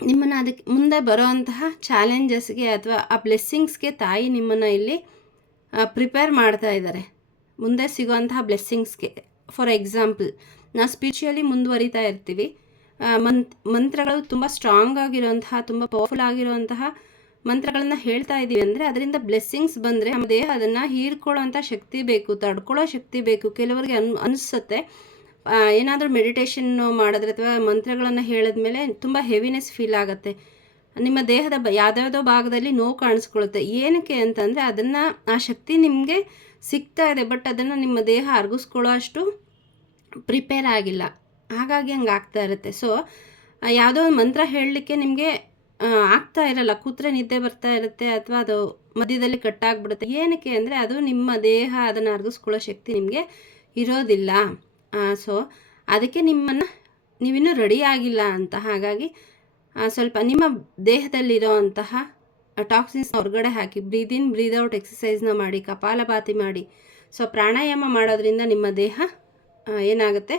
ನಿಮ್ಮನ್ನು ಅದಕ್ಕೆ ಮುಂದೆ ಬರೋವಂತಹ ಚಾಲೆಂಜಸ್ಗೆ ಅಥವಾ ಆ ಬ್ಲೆಸ್ಸಿಂಗ್ಸ್ಗೆ ತಾಯಿ ನಿಮ್ಮನ್ನು ಇಲ್ಲಿ ಪ್ರಿಪೇರ್ ಮಾಡ್ತಾ ಇದ್ದಾರೆ, ಮುಂದೆ ಸಿಗೋವಂತಹ ಬ್ಲೆಸ್ಸಿಂಗ್ಸ್ಗೆ. ಫಾರ್ ಎಕ್ಸಾಂಪಲ್, ನಾವು ಸ್ಪಿರಿಚುಯಲಿ ಮುಂದುವರಿತಾ ಇರ್ತೀವಿ, ಮಂತ್ರಗಳು ತುಂಬ ಸ್ಟ್ರಾಂಗ್ ಆಗಿರುವಂತಹ, ತುಂಬ ಪವರ್ಫುಲ್ ಆಗಿರುವಂತಹ ಮಂತ್ರಗಳನ್ನು ಹೇಳ್ತಾ ಇದ್ದೀವಿ ಅಂದರೆ ಅದರಿಂದ ಬ್ಲೆಸ್ಸಿಂಗ್ಸ್ ಬಂದರೆ ನಮ್ಮ ದೇಹ ಅದನ್ನು ಹೀರ್ಕೊಳ್ಳೋವಂಥ ಶಕ್ತಿ ಬೇಕು, ತಡ್ಕೊಳ್ಳೋ ಶಕ್ತಿ ಬೇಕು. ಕೆಲವರಿಗೆ ಅನಿಸುತ್ತೆ ಏನಾದರೂ ಮೆಡಿಟೇಷನ್ನು ಮಾಡಿದ್ರೆ ಅಥವಾ ಮಂತ್ರಗಳನ್ನು ಹೇಳಿದ್ಮೇಲೆ ತುಂಬ ಹೆವಿನೆಸ್ ಫೀಲ್ ಆಗುತ್ತೆ, ನಿಮ್ಮ ದೇಹದ ಯಾವುದ್ಯಾವುದೋ ಭಾಗದಲ್ಲಿ ನೋವು ಕಾಣಿಸ್ಕೊಳ್ಳುತ್ತೆ. ಏನಕ್ಕೆ ಅಂತಂದರೆ ಅದನ್ನು ಆ ಶಕ್ತಿ ನಿಮಗೆ ಸಿಗ್ತಾ ಇದೆ, ಬಟ್ ಅದನ್ನು ನಿಮ್ಮ ದೇಹ ಅರ್ಗಿಸ್ಕೊಳ್ಳೋ ಅಷ್ಟು ಪ್ರಿಪೇರ್ ಆಗಿಲ್ಲ, ಹಾಗಾಗಿ ಹಂಗೆ ಆಗ್ತಾ ಇರುತ್ತೆ. ಸೊ ಯಾವುದೋ ಒಂದು ಮಂತ್ರ ಹೇಳಲಿಕ್ಕೆ ನಿಮಗೆ ಆಗ್ತಾ ಇರಲ್ಲ, ಕೂತ್ರೆ ನಿದ್ದೆ ಬರ್ತಾ ಇರುತ್ತೆ ಅಥವಾ ಅದು ಮಧ್ಯದಲ್ಲಿ ಕಟ್ಟಾಗ್ಬಿಡುತ್ತೆ. ಏನಕ್ಕೆ ಅಂದರೆ ಅದು ನಿಮ್ಮ ದೇಹ ಅದನ್ನು ಅರ್ಗಿಸ್ಕೊಳ್ಳೋ ಶಕ್ತಿ ನಿಮಗೆ ಇರೋದಿಲ್ಲ. ಸೊ ಅದಕ್ಕೆ ನೀವಿನ್ನೂ ರೆಡಿ ಆಗಿಲ್ಲ ಅಂತ. ಹಾಗಾಗಿ ಸ್ವಲ್ಪ ನಿಮ್ಮ ದೇಹದಲ್ಲಿರೋ ಅಂತಹ ಟಾಕ್ಸಿನ್ಸ್ನ ಹೊರಗಡೆ ಹಾಕಿ ಬ್ರೀದ್ ಇನ್ ಬ್ರೀದ್ ಔಟ್ ಎಕ್ಸಸೈಸ್ನ ಮಾಡಿ, ಕಪಾಲಭಾತಿ ಮಾಡಿ. ಸೊ ಪ್ರಾಣಾಯಾಮ ಮಾಡೋದ್ರಿಂದ ನಿಮ್ಮ ದೇಹ ಏನಾಗುತ್ತೆ,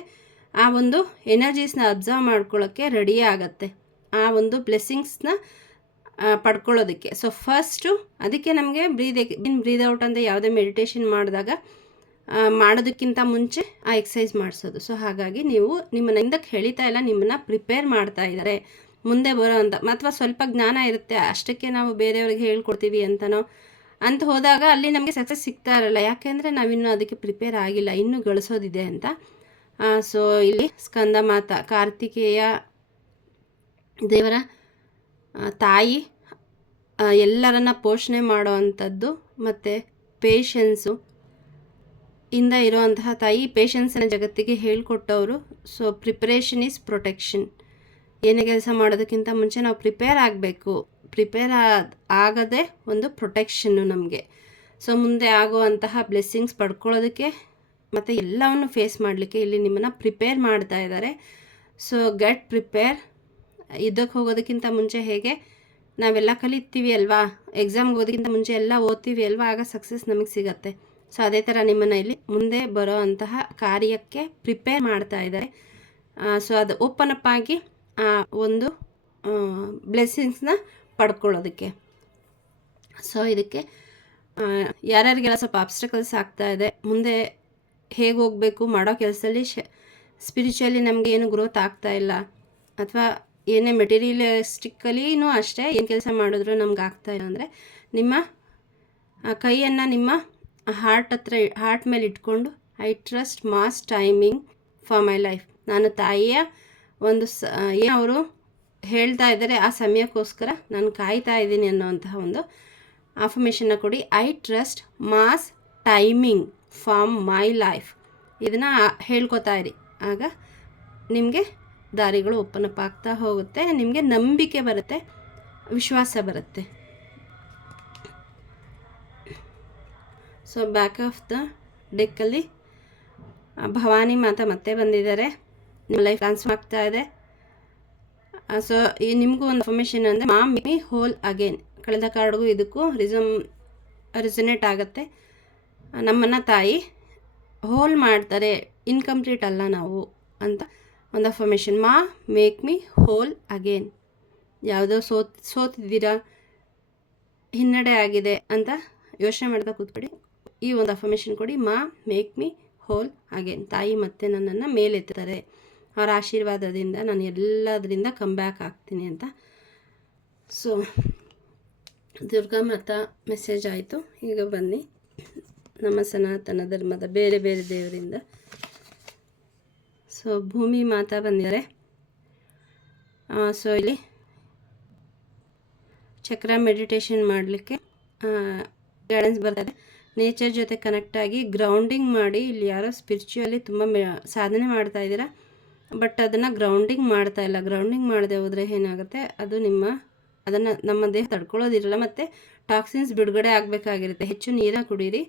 ಆ ಒಂದು ಎನರ್ಜೀಸ್ನ ಅಬ್ಸರ್ವ್ ಮಾಡ್ಕೊಳ್ಳೋಕ್ಕೆ ರೆಡಿ ಆಗುತ್ತೆ, ಆ ಒಂದು ಬ್ಲೆಸ್ಸಿಂಗ್ಸ್ನ ಪಡ್ಕೊಳ್ಳೋದಕ್ಕೆ. ಸೊ ಫಸ್ಟು ಅದಕ್ಕೆ ನಮಗೆ ಬ್ರೀದ್ ಔಟ್ ಅಂತ ಯಾವುದೇ ಮೆಡಿಟೇಷನ್ ಮಾಡಿದಾಗ ಮಾಡೋದಕ್ಕಿಂತ ಮುಂಚೆ ಆ ಎಕ್ಸಸೈಸ್ ಮಾಡಿಸೋದು. ಸೊ ಹಾಗಾಗಿ ನೀವು ನಿಮ್ಮನ್ನ ಹಿಂದಕ್ಕೆ ಎಳಿತಾ ಇಲ್ಲ, ನಿಮ್ಮನ್ನು ಪ್ರಿಪೇರ್ ಮಾಡ್ತಾ ಇದ್ದಾರೆ ಮುಂದೆ ಬರೋ ಅಂತ. ಅಥವಾ ಸ್ವಲ್ಪ ಜ್ಞಾನ ಇರುತ್ತೆ, ಅಷ್ಟಕ್ಕೆ ನಾವು ಬೇರೆಯವ್ರಿಗೆ ಹೇಳ್ಕೊಡ್ತೀವಿ ಅಂತ ಹೋದಾಗ ಅಲ್ಲಿ ನಮಗೆ ಸಕ್ಸಸ್ ಸಿಗ್ತಾ ಇರಲ್ಲ. ಯಾಕೆಂದರೆ ನಾವಿನ್ನೂ ಅದಕ್ಕೆ ಪ್ರಿಪೇರ್ ಆಗಿಲ್ಲ, ಇನ್ನೂ ಗಳಿಸೋದಿದೆ ಅಂತ. ಸೊ ಇಲ್ಲಿ ಸ್ಕಂದ ಮಾತಾ ಕಾರ್ತಿಕೇಯ ದೇವರ ತಾಯಿ ಎಲ್ಲರನ್ನ ಪೋಷಣೆ ಮಾಡೋ ಅಂಥದ್ದು, ಮತ್ತು ಪೇಷನ್ಸು ಇಂದ ಇರೋವಂತಹ ತಾಯಿ, ಪೇಷನ್ಸನ್ನು ಜಗತ್ತಿಗೆ ಹೇಳಿಕೊಟ್ಟವರು. So preparation is protection. ಏನೇ ಕೆಲಸ ಮಾಡೋದಕ್ಕಿಂತ ಮುಂಚೆ ನಾವು ಪ್ರಿಪೇರ್ ಆಗಬೇಕು. ಪ್ರಿಪೇರ್ ಆಗದೆ ಒಂದು ಪ್ರೊಟೆಕ್ಷನ್ನು ನಮಗೆ. ಸೊ ಮುಂದೆ ಆಗುವಂತಹ ಬ್ಲೆಸ್ಸಿಂಗ್ಸ್ ಪಡ್ಕೊಳ್ಳೋದಕ್ಕೆ ಮತ್ತು ಎಲ್ಲವನ್ನು ಫೇಸ್ ಮಾಡಲಿಕ್ಕೆ ಇಲ್ಲಿ ನಿಮ್ಮನ್ನು ಪ್ರಿಪೇರ್ ಮಾಡ್ತಾ ಇದ್ದಾರೆ. So get prepare. ಯುದ್ಧಕ್ಕೆ ಹೋಗೋದಕ್ಕಿಂತ ಮುಂಚೆ ಹೇಗೆ ನಾವೆಲ್ಲ ಕಲಿತೀವಿ ಅಲ್ವಾ, ಎಕ್ಸಾಮ್ಗೆ ಹೋಗೋದಕ್ಕಿಂತ ಮುಂಚೆ ಎಲ್ಲ ಓದ್ತೀವಿ ಅಲ್ವಾ, ಆಗ ಸಕ್ಸಸ್ ನಮಗೆ ಸಿಗತ್ತೆ. ಸೊ ಅದೇ ಥರ ನಿಮ್ಮನ್ನು ಇಲ್ಲಿ ಮುಂದೆ ಬರೋ ಅಂತಹ ಕಾರ್ಯಕ್ಕೆ ಪ್ರಿಪೇರ್ ಮಾಡ್ತಾ ಇದ್ದಾರೆ. ಸೊ ಅದು ಓಪನ್ ಅಪ್ ಆಗಿ ಒಂದು ಬ್ಲೆಸ್ಸಿಂಗ್ಸ್ನ ಪಡ್ಕೊಳ್ಳೋದಕ್ಕೆ. ಸೊ ಇದಕ್ಕೆ ಯಾರ್ಯಾರಿಗೆಲ್ಲ ಸ್ವಲ್ಪ ಆಬ್ಸ್ಟಕಲ್ಸ್ ಆಗ್ತಾ ಇದೆ, ಮುಂದೆ ಹೇಗೆ ಹೋಗಬೇಕು, ಮಾಡೋ ಕೆಲಸದಲ್ಲಿ ಸ್ಪಿರಿಚುವಲಿ ನಮಗೆ ಏನು ಗ್ರೋತ್ ಆಗ್ತಾ ಇಲ್ಲ, ಅಥವಾ ಏನೇ ಮೆಟೀರಿಯಲಿಸ್ಟಿಕಲಿನೂ ಅಷ್ಟೇ ಏನು ಕೆಲಸ ಮಾಡಿದ್ರು ನಮ್ಗೆ ಆಗ್ತಾ ಇಲ್ಲ ಅಂದರೆ, ನಿಮ್ಮ ಕೈಯನ್ನು ನಿಮ್ಮ ಹಾರ್ಟ್ ಮೇಲೆ ಇಟ್ಕೊಂಡು I trust Ma's timing for my life. ನಾನು ತಾಯಿಯ ಒಂದು ಏನು ಅವರು ಹೇಳ್ತಾ ಇದ್ದಾರೆ ಆ ಸಮಯಕ್ಕೋಸ್ಕರ ನಾನು ಕಾಯ್ತಾ ಇದ್ದೀನಿ ಅನ್ನೋವಂತಹ ಒಂದು ಅಫರ್ಮೇಷನ್ನ ಕೊಡಿ. I trust Ma's timing for my life. ಇದನ್ನು ಹೇಳ್ಕೊತಾ ಇರಿ, ಆಗ ನಿಮಗೆ ದಾರಿಗಳು ಓಪನ್ ಅಪ್ ಆಗ್ತಾ ಹೋಗುತ್ತೆ, ನಿಮಗೆ ನಂಬಿಕೆ ಬರುತ್ತೆ, ವಿಶ್ವಾಸ ಬರುತ್ತೆ. ಸೊ ಬ್ಯಾಕ್ ಆಫ್ ದ ಡೆಕ್ಕಲ್ಲಿ ಭವಾನಿ ಮಾತಾ ಮತ್ತೆ ಬಂದಿದ್ದಾರೆ. ನಿಮ್ಮ ಲೈಫ್ ಟ್ರಾನ್ಸ್ಫಾರ್ಮ್ ಆಗ್ತಾ ಇದೆ. ಸೊ ಈ ನಿಮಗೂ ಒಂದು ಇನ್ಫಾರ್ಮೇಷನ್ ಅಂದರೆ mom make me whole again. ಕಳೆದ ಕಾರ್ಡ್ಗೂ ಇದಕ್ಕೂ ರಿಸನೇಟ್ ಆಗುತ್ತೆ. ನಮ್ಮನ್ನು ತಾಯಿ ಹೋಲ್ ಮಾಡ್ತಾರೆ, ಇನ್ಕಂಪ್ಲೀಟ್ ಅಲ್ಲ ನಾವು ಅಂತ ಒಂದು ಅಫರ್ಮೇಷನ್. ಮಾ ಮೇಕ್ ಮೀ ಹೋಲ್ ಅಗೇನ್. ಯಾವುದೋ ಸೋತಿದ್ದೀರಾ, ಹಿನ್ನಡೆ ಆಗಿದೆ ಅಂತ ಯೋಚನೆ ಮಾಡ್ತಾ ಕೂತ್ಬಿಡಿ, ಈ ಒಂದು ಅಫರ್ಮೇಷನ್ ಕೊಡಿ. ಮಾ ಮೇಕ್ ಮೀ ಹೋಲ್ ಅಗೇನ್. ತಾಯಿ ಮತ್ತೆ ನನ್ನನ್ನು ಮೇಲೆತ್ತಾರೆ, ಅವರ ಆಶೀರ್ವಾದದಿಂದ ನಾನು ಎಲ್ಲದರಿಂದ ಕಮ್ ಬ್ಯಾಕ್ ಆಗ್ತೀನಿ ಅಂತ. ಸೊ ದುರ್ಗಾ ಮಾತಾ ಮೆಸೇಜ್ ಆಯಿತು. ಈಗ ಬನ್ನಿ ನಮ್ಮ ಸನಾತನ ಧರ್ಮದ ಬೇರೆ ಬೇರೆ ದೇವರಿಂದ. ಸೊ ಭೂಮಿ ಮಾತಾ ಬಂದಿದ್ದಾರೆ. ಸೊ ಇಲ್ಲಿ ಚಕ್ರ ಮೆಡಿಟೇಷನ್ ಮಾಡಲಿಕ್ಕೆ ಗೈಡೆನ್ಸ್ ಬರ್ತದೆ. ನೇಚರ್ ಜೊತೆ ಕನೆಕ್ಟ್ ಆಗಿ ಗ್ರೌಂಡಿಂಗ್ ಮಾಡಿ. ಇಲ್ಲಿ ಯಾರೋ ಸ್ಪಿರಿಚುವಲಿ ತುಂಬ ಸಾಧನೆ ಮಾಡ್ತಾ ಇದ್ದೀರಾ, ಬಟ್ ಅದನ್ನು ಗ್ರೌಂಡಿಂಗ್ ಮಾಡ್ತಾ ಇಲ್ಲ. ಗ್ರೌಂಡಿಂಗ್ ಮಾಡದೆ ಹೋದರೆ ಏನಾಗುತ್ತೆ, ಅದು ಅದನ್ನು ನಮ್ಮ ದೇಹ ತಡ್ಕೊಳ್ಳೋದಿರಲ್ಲ, ಮತ್ತು ಟಾಕ್ಸಿನ್ಸ್ ಬಿಡುಗಡೆ ಆಗಬೇಕಾಗಿರುತ್ತೆ. ಹೆಚ್ಚು ನೀರನ್ನು ಕುಡೀರಿ.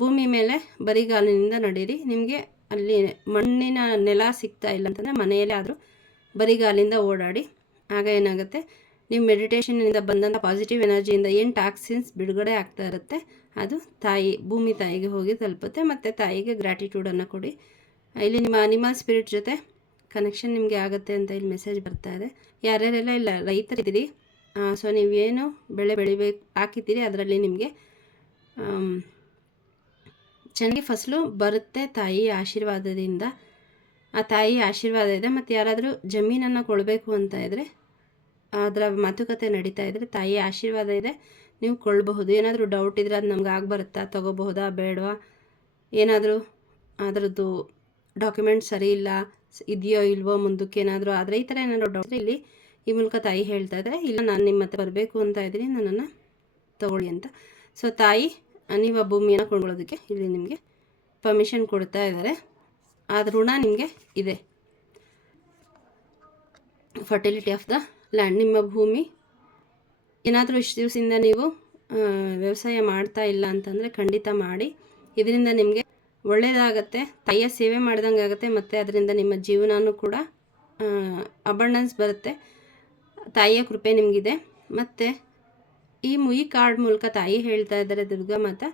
ಭೂಮಿ ಮೇಲೆ ಬರಿಗಾಲಿನಿಂದ ನಡೀರಿ. ನಿಮಗೆ ಅಲ್ಲಿ ಮಣ್ಣಿನ ನೆಲ ಸಿಗ್ತಾ ಇಲ್ಲ ಅಂತಂದರೆ ಮನೆಯಲ್ಲೇ ಆದರೂ ಬರಿಗಾಲಿಂದ ಓಡಾಡಿ. ಆಗ ಏನಾಗುತ್ತೆ, ನೀವು ಮೆಡಿಟೇಷನ್ನಿಂದ ಬಂದಂಥ ಪಾಸಿಟಿವ್ ಎನರ್ಜಿಯಿಂದ ಏನು ಟಾಕ್ಸಿನ್ಸ್ ಬಿಡುಗಡೆ ಆಗ್ತಾ ಇರುತ್ತೆ ಅದು ಭೂಮಿ ತಾಯಿಗೆ ಹೋಗಿ ತಲುಪುತ್ತೆ. ಮತ್ತು ತಾಯಿಗೆ ಗ್ರ್ಯಾಟಿಟ್ಯೂಡನ್ನು ಕೊಡಿ. ಇಲ್ಲಿ ನಿಮ್ಮ ಅನಿಮಲ್ ಸ್ಪಿರಿಟ್ ಜೊತೆ ಕನೆಕ್ಷನ್ ನಿಮಗೆ ಆಗುತ್ತೆ ಅಂತ ಇಲ್ಲಿ ಮೆಸೇಜ್ ಬರ್ತಾ ಇದೆ. ಯಾರ್ಯಾರೆಲ್ಲ ಇಲ್ಲ ರೈತರಿದ್ದೀರಿ, ಸೊ ನೀವೇನು ಬೆಳೆ ಹಾಕಿದ್ದೀರಿ ಅದರಲ್ಲಿ ನಿಮಗೆ ಚೆನ್ನಾಗಿ ಫಸಲು ಬರುತ್ತೆ ತಾಯಿ ಆಶೀರ್ವಾದದಿಂದ. ಆ ತಾಯಿ ಆಶೀರ್ವಾದ ಇದೆ. ಮತ್ತು ಯಾರಾದರೂ ಜಮೀನನ್ನು ಕೊಡಬೇಕು ಅಂತ ಇದ್ದರೆ, ಅದರ ಮಾತುಕತೆ ನಡೀತಾ ಇದ್ದರೆ ತಾಯಿ ಆಶೀರ್ವಾದ ಇದೆ, ನೀವು ಕೊಳ್ಳಬಹುದು. ಏನಾದರೂ ಡೌಟ್ ಇದ್ದರೆ ಅದು ನಮ್ಗೆ ಆಗಬರುತ್ತಾ, ತೊಗೋಬಹುದಾ ಬೇಡವಾ, ಏನಾದರೂ ಅದರದ್ದು ಡಾಕ್ಯುಮೆಂಟ್ ಸರಿ ಇಲ್ಲ, ಇದೆಯೋ ಇಲ್ವೋ ಮುಂದಕ್ಕೆ ಏನಾದರೂ ಆದರೆ, ಈ ಥರ ಏನಾದರೂ ಡೌಟ್ ಇಲ್ಲಿ ಈ ಮೂಲಕ ತಾಯಿ ಹೇಳ್ತಾ ಇದ್ದಾರೆ, ಇಲ್ಲ ನಾನು ನಿಮ್ಮ ಹತ್ರ ಬರಬೇಕು ಅಂತ ಇದ್ದೀನಿ, ನನ್ನನ್ನು ತಗೊಳ್ಳಿ ಅಂತ. ಸೊ ತಾಯಿ ನೀವು ಆ ಭೂಮಿಯನ್ನು ಕೊಂಡ್ಕೊಳ್ಳೋದಕ್ಕೆ ಇಲ್ಲಿ ನಿಮಗೆ ಪರ್ಮಿಷನ್ ಕೊಡ್ತಾ ಇದ್ದಾರೆ. ಆದ ಋಣ ನಿಮಗೆ ಇದೆ. Fertility of the land. ನಿಮ್ಮ ಭೂಮಿ ಏನಾದರೂ ಇಷ್ಟು ದಿವಸದಿಂದ ನೀವು ವ್ಯವಸಾಯ ಮಾಡ್ತಾ ಇಲ್ಲ ಅಂತಂದರೆ ಖಂಡಿತ ಮಾಡಿ. ಇದರಿಂದ ನಿಮಗೆ ಒಳ್ಳೆಯದಾಗತ್ತೆ, ತಾಯಿಯ ಸೇವೆ ಮಾಡ್ದಂಗೆ ಆಗುತ್ತೆ, ಮತ್ತು ಅದರಿಂದ ನಿಮ್ಮ ಜೀವನವೂ ಕೂಡ ಅಬಂಡೆನ್ಸ್ ಬರುತ್ತೆ. ತಾಯಿಯ ಕೃಪೆ ನಿಮಗಿದೆ. ಮತ್ತು ಈ ಕಾರ್ಡ್ ಮೂಲಕ ತಾಯಿ ಹೇಳ್ತಾ ಇದ್ದಾರೆ, ದುರ್ಗಾ ಮಾತಾ,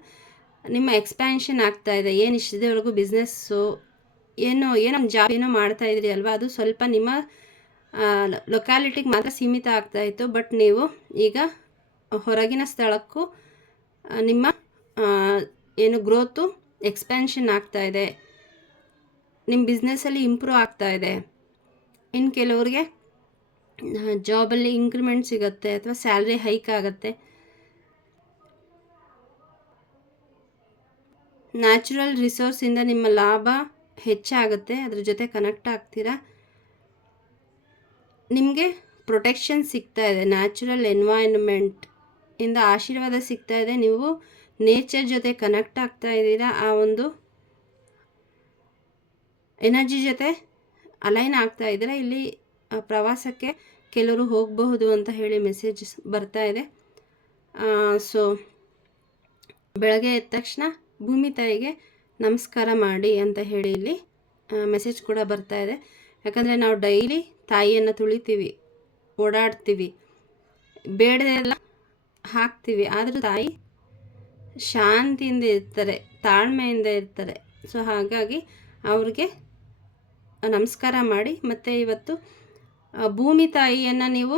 ನಿಮ್ಮ ಎಕ್ಸ್ಪ್ಯಾನ್ಷನ್ ಆಗ್ತಾ ಇದೆ. ಏನು ಇಷ್ಟದವರೆಗೂ ಬಿಸ್ನೆಸ್ಸು ಏನೋ ಜಾಬ್ ಏನೋ ಮಾಡ್ತಾ ಇದ್ರಿ ಅಲ್ವಾ, ಅದು ಸ್ವಲ್ಪ ನಿಮ್ಮ ಲೊಕ್ಯಾಲಿಟಿಗೆ ಮಾತ್ರ ಸೀಮಿತ ಆಗ್ತಾಯಿತ್ತು. ಬಟ್ ನೀವು ಈಗ ಹೊರಗಿನ ಸ್ಥಳಕ್ಕೂ ನಿಮ್ಮ ಏನು ಗ್ರೋತು ಎಕ್ಸ್ಪ್ಯಾನ್ಷನ್ ಆಗ್ತಾ ಇದೆ. ನಿಮ್ಮ ಬಿಸ್ನೆಸ್ಸಲ್ಲಿ ಇಂಪ್ರೂವ್ ಆಗ್ತಾ ಇದೆ. ಇನ್ನು ಕೆಲವ್ರಿಗೆ ಜಾಬಲ್ಲಿ ಇಂಕ್ರಿಮೆಂಟ್ ಸಿಗುತ್ತೆ ಅಥವಾ ಸ್ಯಾಲ್ರಿ ಹೈಕ್ ಆಗುತ್ತೆ. ನ್ಯಾಚುರಲ್ ರಿಸೋರ್ಸಿಂದ ನಿಮ್ಮ ಲಾಭ ಹೆಚ್ಚಾಗುತ್ತೆ, ಅದ್ರ ಜೊತೆ ಕನೆಕ್ಟ್ ಆಗ್ತೀರಾ. ನಿಮಗೆ ಪ್ರೊಟೆಕ್ಷನ್ ಸಿಗ್ತಾ ಇದೆ, ನ್ಯಾಚುರಲ್ ಎನ್ವೈರನ್ಮೆಂಟ್ ಇಂದ ಆಶೀರ್ವಾದ ಸಿಗ್ತಾ ಇದೆ. ನೀವು ನೇಚರ್ ಜೊತೆ ಕನೆಕ್ಟ್ ಆಗ್ತಾ ಇದ್ದೀರಾ, ಆ ಒಂದು ಎನರ್ಜಿ ಜೊತೆ ಅಲೈನ್ ಆಗ್ತಾ ಇದ್ದೀರಾ. ಇಲ್ಲಿ ಪ್ರವಾಸಕ್ಕೆ ಕೆಲವರು ಹೋಗಬಹುದು ಅಂತ ಹೇಳಿ ಮೆಸೇಜ್ ಬರ್ತಾ ಇದೆ. ಸೊ ಬೆಳಗ್ಗೆ ಎದ್ದ ತಕ್ಷಣ ಭೂಮಿ ತಾಯಿಗೆ ನಮಸ್ಕಾರ ಮಾಡಿ ಅಂತ ಹೇಳಿ ಇಲ್ಲಿ ಮೆಸೇಜ್ ಕೂಡ ಬರ್ತಾ ಇದೆ. ಯಾಕಂದರೆ ನಾವು ಡೈಲಿ ತಾಯಿಯನ್ನು ತುಳಿತೀವಿ, ಓಡಾಡ್ತೀವಿ, ಬೇಡದೆಲ್ಲ ಹಾಕ್ತೀವಿ, ಆದರೂ ತಾಯಿ ಶಾಂತಿಯಿಂದ ಇರ್ತಾರೆ, ತಾಳ್ಮೆಯಿಂದ ಇರ್ತಾರೆ. ಸೊ ಹಾಗಾಗಿ ಅವ್ರಿಗೆ ನಮಸ್ಕಾರ ಮಾಡಿ. ಮತ್ತು ಇವತ್ತು ಭೂಮಿ ತಾಯಿಯನ್ನು ನೀವು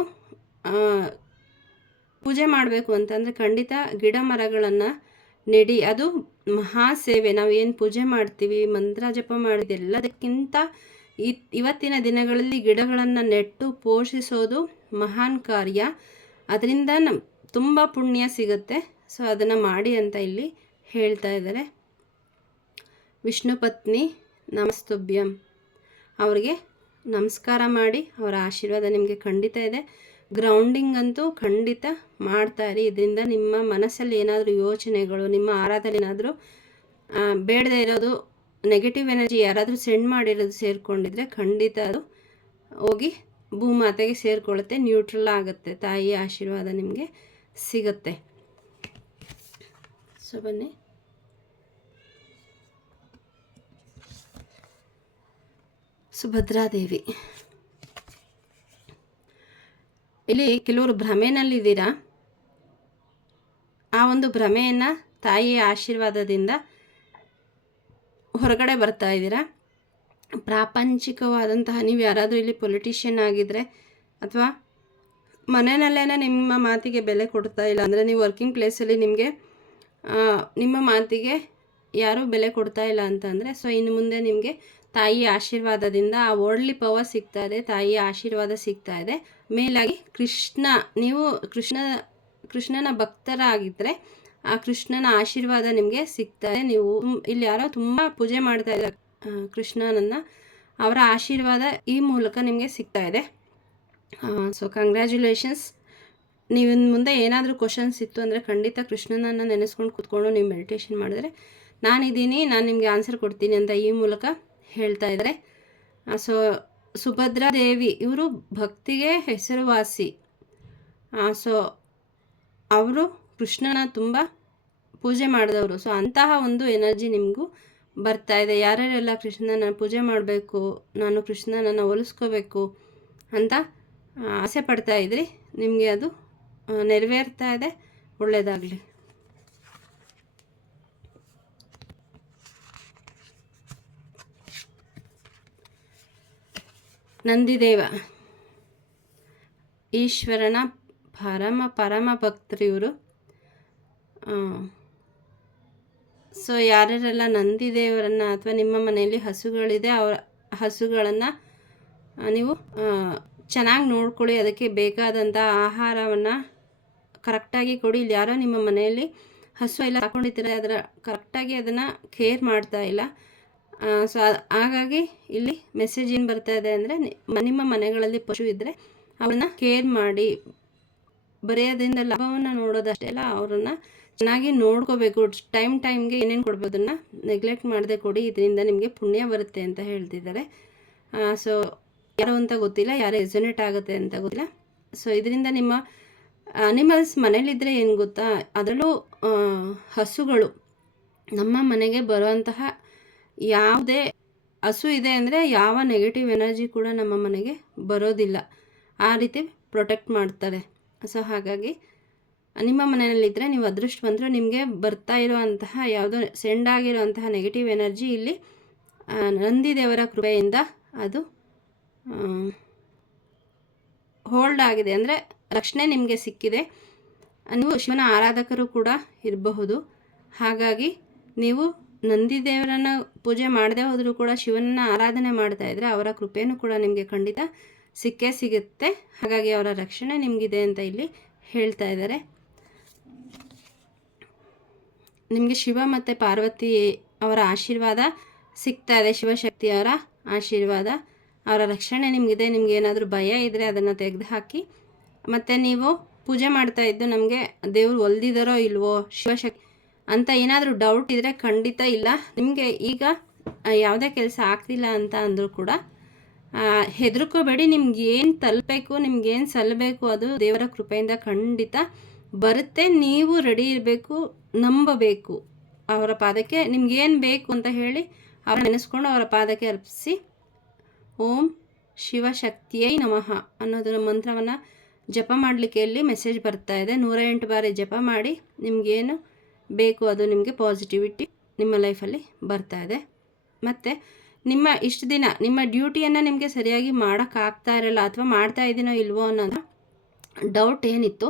ಪೂಜೆ ಮಾಡಬೇಕು ಅಂತಂದರೆ ಖಂಡಿತ ಗಿಡ ಮರಗಳನ್ನು ನೆಡಿ. ಅದು ಮಹಾ ಸೇವೆ. ನಾವು ಏನು ಪೂಜೆ ಮಾಡ್ತೀವಿ, ಮಂತ್ರ ಜಪ ಮಾಡಿದೆಲ್ಲದಕ್ಕಿಂತ ಇವತ್ತಿನ ದಿನಗಳಲ್ಲಿ ಗಿಡಗಳನ್ನು ನೆಟ್ಟು ಪೋಷಿಸೋದು ಮಹಾನ್ ಕಾರ್ಯ. ಅದರಿಂದ ತುಂಬ ಪುಣ್ಯ ಸಿಗುತ್ತೆ. ಸೊ ಅದನ್ನು ಮಾಡಿ ಅಂತ ಇಲ್ಲಿ ಹೇಳ್ತಾ ಇದ್ದಾರೆ. ವಿಷ್ಣು ಪತ್ನಿ ನಮಸ್ತುಭ್ಯಂ, ಅವರಿಗೆ ನಮಸ್ಕಾರ ಮಾಡಿ. ಅವರ ಆಶೀರ್ವಾದ ನಿಮಗೆ ಖಂಡಿತ ಇದೆ. ಗ್ರೌಂಡಿಂಗ್ ಅಂತೂ ಖಂಡಿತ ಮಾಡ್ತಾಯಿರಿ. ಇದರಿಂದ ನಿಮ್ಮ ಮನಸ್ಸಲ್ಲಿ ಏನಾದರೂ ಯೋಚನೆಗಳು, ನಿಮ್ಮ ಆರಾಧನೆ ಏನಾದರೂ ಬೇಡದೇ ಇರೋದು, ನೆಗೆಟಿವ್ ಎನರ್ಜಿ ಯಾರಾದರೂ ಸೆಂಡ್ ಮಾಡಿರೋದು ಸೇರಿಕೊಂಡಿದ್ರೆ ಖಂಡಿತ ಅದು ಹೋಗಿ ಭೂಮಾತೆಗೆ ಸೇರಿಕೊಳ್ಳುತ್ತೆ, ನ್ಯೂಟ್ರಲ್ ಆಗುತ್ತೆ. ತಾಯಿಯ ಆಶೀರ್ವಾದ ನಿಮಗೆ ಸಿಗುತ್ತೆ. ಸೊ ಬನ್ನಿ, ಸುಭದ್ರಾದೇವಿ. ಇಲ್ಲಿ ಕೆಲವರು ಭ್ರಮೆನಲ್ಲಿದ್ದೀರಾ. ಆ ಒಂದು ಭ್ರಮೆಯನ್ನು ತಾಯಿಯ ಆಶೀರ್ವಾದದಿಂದ ಹೊರಗಡೆ ಬರ್ತಾ ಇದ್ದೀರಾ. ಪ್ರಾಪಂಚಿಕವಾದಂತಹ ನೀವು ಯಾರಾದರೂ ಇಲ್ಲಿ ಪೊಲಿಟಿಷಿಯನ್ ಆಗಿದ್ದರೆ ಅಥವಾ ಮನೆಯಲ್ಲೇ ನಿಮ್ಮ ಮಾತಿಗೆ ಬೆಲೆ ಕೊಡ್ತಾ ಇಲ್ಲ ಅಂದರೆ, ನೀವು ವರ್ಕಿಂಗ್ ಪ್ಲೇಸಲ್ಲಿ ನಿಮ್ಮ ಮಾತಿಗೆ ಯಾರೂ ಬೆಲೆ ಕೊಡ್ತಾ ಇಲ್ಲ ಅಂತಂದರೆ, ಸೊ ಇನ್ನು ಮುಂದೆ ನಿಮಗೆ ತಾಯಿಯ ಆಶೀರ್ವಾದದಿಂದ ಆ ವರ್ಲ್ಡ್ಲಿ ಪವರ್ ಸಿಗ್ತಾ ಇದೆ, ತಾಯಿಯ ಆಶೀರ್ವಾದ ಸಿಗ್ತಾ ಇದೆ. ಮೇಲಾಗಿ ನೀವು ಕೃಷ್ಣನ ಭಕ್ತರಾಗಿದ್ದರೆ ಆ ಕೃಷ್ಣನ ಆಶೀರ್ವಾದ ನಿಮಗೆ ಸಿಗ್ತಾ ಇದೆ. ನೀವು ಇಲ್ಲಿ ಯಾರೋ ತುಂಬ ಪೂಜೆ ಮಾಡ್ತಾ ಇದ್ದಾರೆ ಕೃಷ್ಣನನ್ನು, ಅವರ ಆಶೀರ್ವಾದ ಈ ಮೂಲಕ ನಿಮಗೆ ಸಿಗ್ತಾ ಇದೆ. So congratulations. ನೀವು ಮುಂದೆ ಏನಾದರೂ ಕ್ವಶನ್ಸ್ ಇತ್ತು ಅಂದರೆ ಖಂಡಿತ ಕೃಷ್ಣನನ್ನು ನೆನೆಸ್ಕೊಂಡು ಕೂತ್ಕೊಂಡು ನೀವು ಮೆಡಿಟೇಷನ್ ಮಾಡಿದ್ರೆ ನಾನಿದ್ದೀನಿ, ನಾನು ನಿಮಗೆ ಆನ್ಸರ್ ಕೊಡ್ತೀನಿ ಅಂತ ಈ ಮೂಲಕ ಹೇಳ್ತಾ ಇದ್ದಾರೆ. ಸೊ ಸುಭದ್ರಾ ದೇವಿ ಇವರು ಭಕ್ತಿಗೆ ಹೆಸರುವಾಸಿ. ಸೊ ಅವರು ಕೃಷ್ಣನ ತುಂಬ ಪೂಜೆ ಮಾಡಿದವರು. ಸೊ ಅಂತಹ ಒಂದು ಎನರ್ಜಿ ನಿಮಗೂ ಬರ್ತಾ ಇದೆ. ಯಾರ್ಯಾರೆಲ್ಲ ಕೃಷ್ಣನ ಪೂಜೆ ಮಾಡಬೇಕು, ನಾನು ಕೃಷ್ಣನನ್ನು ಹೋಲಿಸ್ಕೋಬೇಕು ಅಂತ ಆಸೆ ಪಡ್ತಾ ಇದ್ರಿ, ನಿಮಗೆ ಅದು ನೆರವೇರ್ತಾ ಇದೆ. ಒಳ್ಳೆಯದಾಗಲಿ. ನಂದಿದೇವ ಈಶ್ವರನ ಪರಮ ಭಕ್ತರು ಇವರು. ಸೊ ಯಾರ್ಯಾರೆಲ್ಲ ನಂದಿದೇವರನ್ನು ಅಥವಾ ನಿಮ್ಮ ಮನೆಯಲ್ಲಿ ಹಸುಗಳಿದೆ ಅವರ ಹಸುಗಳನ್ನು ನೀವು ಚೆನ್ನಾಗಿ ನೋಡ್ಕೊಳ್ಳಿ, ಅದಕ್ಕೆ ಬೇಕಾದಂಥ ಆಹಾರವನ್ನು ಕರೆಕ್ಟಾಗಿ ಕೊಡಿ. ಇಲ್ಲಿ ಯಾರೋ ನಿಮ್ಮ ಮನೆಯಲ್ಲಿ ಹಸು ಎಲ್ಲ ಹಾಕೊಂಡಿರ್ತಾರೆ, ಅದರ ಕರೆಕ್ಟಾಗಿ ಅದನ್ನು ಕೇರ್ ಮಾಡ್ತಾ ಇಲ್ಲ. ಸೊ ಹಾಗಾಗಿ ಇಲ್ಲಿ ಮೆಸೇಜ್ ಏನು ಬರ್ತಾ ಇದೆ ಅಂದರೆ, ನಿಮ್ಮ ಮನೆಗಳಲ್ಲಿ ಪಶು ಇದ್ದರೆ ಅವನ್ನ ಕೇರ್ ಮಾಡಿ. ಬರೀ ಅದರಿಂದ ಲಾಭವನ್ನು ನೋಡೋದಷ್ಟೇ ಅಲ್ಲ, ಅವರನ್ನು ಚೆನ್ನಾಗಿ ನೋಡ್ಕೋಬೇಕು. ಟೈಮ್ಗೆ ಏನೇನು ಕೊಡ್ಬೋದನ್ನು ನೆಗ್ಲೆಕ್ಟ್ ಮಾಡದೆ ಕೊಡಿ, ಇದರಿಂದ ನಿಮಗೆ ಪುಣ್ಯ ಬರುತ್ತೆ ಅಂತ ಹೇಳ್ತಿದ್ದಾರೆ. ಸೊ ಯಾರು ಅಂತ ಗೊತ್ತಿಲ್ಲ, ಯಾರು ರೆಸೊನೇಟ್ ಆಗುತ್ತೆ ಅಂತ ಗೊತ್ತಿಲ್ಲ. ಸೊ ಇದರಿಂದ ನಿಮ್ಮ ಅನಿಮಲ್ಸ್ ಮನೇಲಿದ್ದರೆ ಏನು ಗೊತ್ತಾ, ಅದರಲ್ಲೂ ಹಸುಗಳು ನಮ್ಮ ಮನೆಗೆ ಬರುವಂತಹ ಯಾವುದೇ ಹಸು ಇದೆ ಅಂದರೆ ಯಾವ ನೆಗೆಟಿವ್ ಎನರ್ಜಿ ಕೂಡ ನಮ್ಮ ಮನೆಗೆ ಬರೋದಿಲ್ಲ. ಆ ರೀತಿ ಪ್ರೊಟೆಕ್ಟ್ ಮಾಡ್ತಾರೆ. ಸೊ ಹಾಗಾಗಿ ನಿಮ್ಮ ಮನೆಯಲ್ಲಿದ್ದರೆ ನೀವು ಅದೃಷ್ಟವಂತರು. ನಿಮಗೆ ಬರ್ತಾ ಇರುವಂತಹ ಯಾವುದೋ ಸೆಂಡ್ ಆಗಿರುವಂತಹ ನೆಗೆಟಿವ್ ಎನರ್ಜಿ ಇಲ್ಲಿ ನಂದಿ ದೇವರ ಕೃಪೆಯಿಂದ ಅದು ಹೋಲ್ಡ್ ಆಗಿದೆ, ಅಂದರೆ ರಕ್ಷಣೆ ನಿಮಗೆ ಸಿಕ್ಕಿದೆ. ನೀವು ಶಿವನ ಆರಾಧಕರು ಕೂಡ ಇರಬಹುದು. ಹಾಗಾಗಿ ನೀವು ನಂದಿ ದೇವರನ್ನು ಪೂಜೆ ಮಾಡದೆ ಹೋದರೂ ಕೂಡ ಶಿವನನ್ನ ಆರಾಧನೆ ಮಾಡ್ತಾ ಇದ್ದರೆ ಅವರ ಕೃಪೆಯೂ ಕೂಡ ನಿಮಗೆ ಖಂಡಿತ ಸಿಕ್ಕೇ ಸಿಗುತ್ತೆ. ಹಾಗಾಗಿ ಅವರ ರಕ್ಷಣೆ ನಿಮಗಿದೆ ಅಂತ ಇಲ್ಲಿ ಹೇಳ್ತಾ ಇದ್ದಾರೆ. ನಿಮಗೆ ಶಿವ ಮತ್ತು ಪಾರ್ವತಿ ಅವರ ಆಶೀರ್ವಾದ ಸಿಗ್ತಾ ಇದೆ. ಶಿವಶಕ್ತಿಯವರ ಆಶೀರ್ವಾದ, ಅವರ ರಕ್ಷಣೆ ನಿಮಗಿದೆ. ನಿಮ್ಗೆ ಏನಾದರೂ ಭಯ ಇದ್ದರೆ ಅದನ್ನು ತೆಗೆದುಹಾಕಿ. ಮತ್ತು ನೀವು ಪೂಜೆ ಮಾಡ್ತಾ ಇದ್ದು ನಮಗೆ ದೇವರು ಒಲ್ದಿದಾರೋ ಇಲ್ವೋ, ಶಿವಶಕ್ತಿ ಅಂತ ಏನಾದರೂ ಡೌಟ್ ಇದ್ದರೆ ಖಂಡಿತ ಇಲ್ಲ. ನಿಮಗೆ ಈಗ ಯಾವುದೇ ಕೆಲಸ ಆಗ್ತಿಲ್ಲ ಅಂತ ಅಂದರೂ ಕೂಡ ಹೆದರ್ಕೋಬೇಡಿ. ನಿಮ್ಗೆ ಏನು ತಲುಪಬೇಕು, ನಿಮ್ಗೇನು ಸಲ್ಲಬೇಕು ಅದು ದೇವರ ಕೃಪೆಯಿಂದ ಖಂಡಿತ ಬರುತ್ತೆ. ನೀವು ರೆಡಿ ಇರಬೇಕು, ನಂಬಬೇಕು. ಅವರ ಪಾದಕ್ಕೆ ನಿಮ್ಗೇನು ಬೇಕು ಅಂತ ಹೇಳಿ ಅವ್ರ ನೆನೆಸ್ಕೊಂಡು ಅವರ ಪಾದಕ್ಕೆ ಅರ್ಪಿಸಿ ಓಂ ಶಿವಶಕ್ತಿಯೈ ನಮಃ ಅನ್ನೋದರ ಮಂತ್ರವನ್ನು ಜಪ ಮಾಡಲಿಕ್ಕೆ ಇಲ್ಲಿ ಮೆಸೇಜ್ ಬರ್ತಾ ಇದೆ. 108 ಬಾರಿ ಜಪ ಮಾಡಿ ನಿಮಗೇನು ಬೇಕು ಅದು ನಿಮಗೆ ಪಾಸಿಟಿವಿಟಿ ನಿಮ್ಮ ಲೈಫಲ್ಲಿ ಬರ್ತಾ ಇದೆ. ಮತ್ತು ನಿಮ್ಮ ಇಷ್ಟು ದಿನ ನಿಮ್ಮ ಡ್ಯೂಟಿಯನ್ನು ನಿಮಗೆ ಸರಿಯಾಗಿ ಮಾಡೋಕ್ಕಾಗ್ತಾ ಇರಲ್ಲ, ಅಥವಾ ಮಾಡ್ತಾ ಇದ್ದೀನೋ ಇಲ್ವೋ ಅನ್ನೋದು ಡೌಟ್ ಏನಿತ್ತು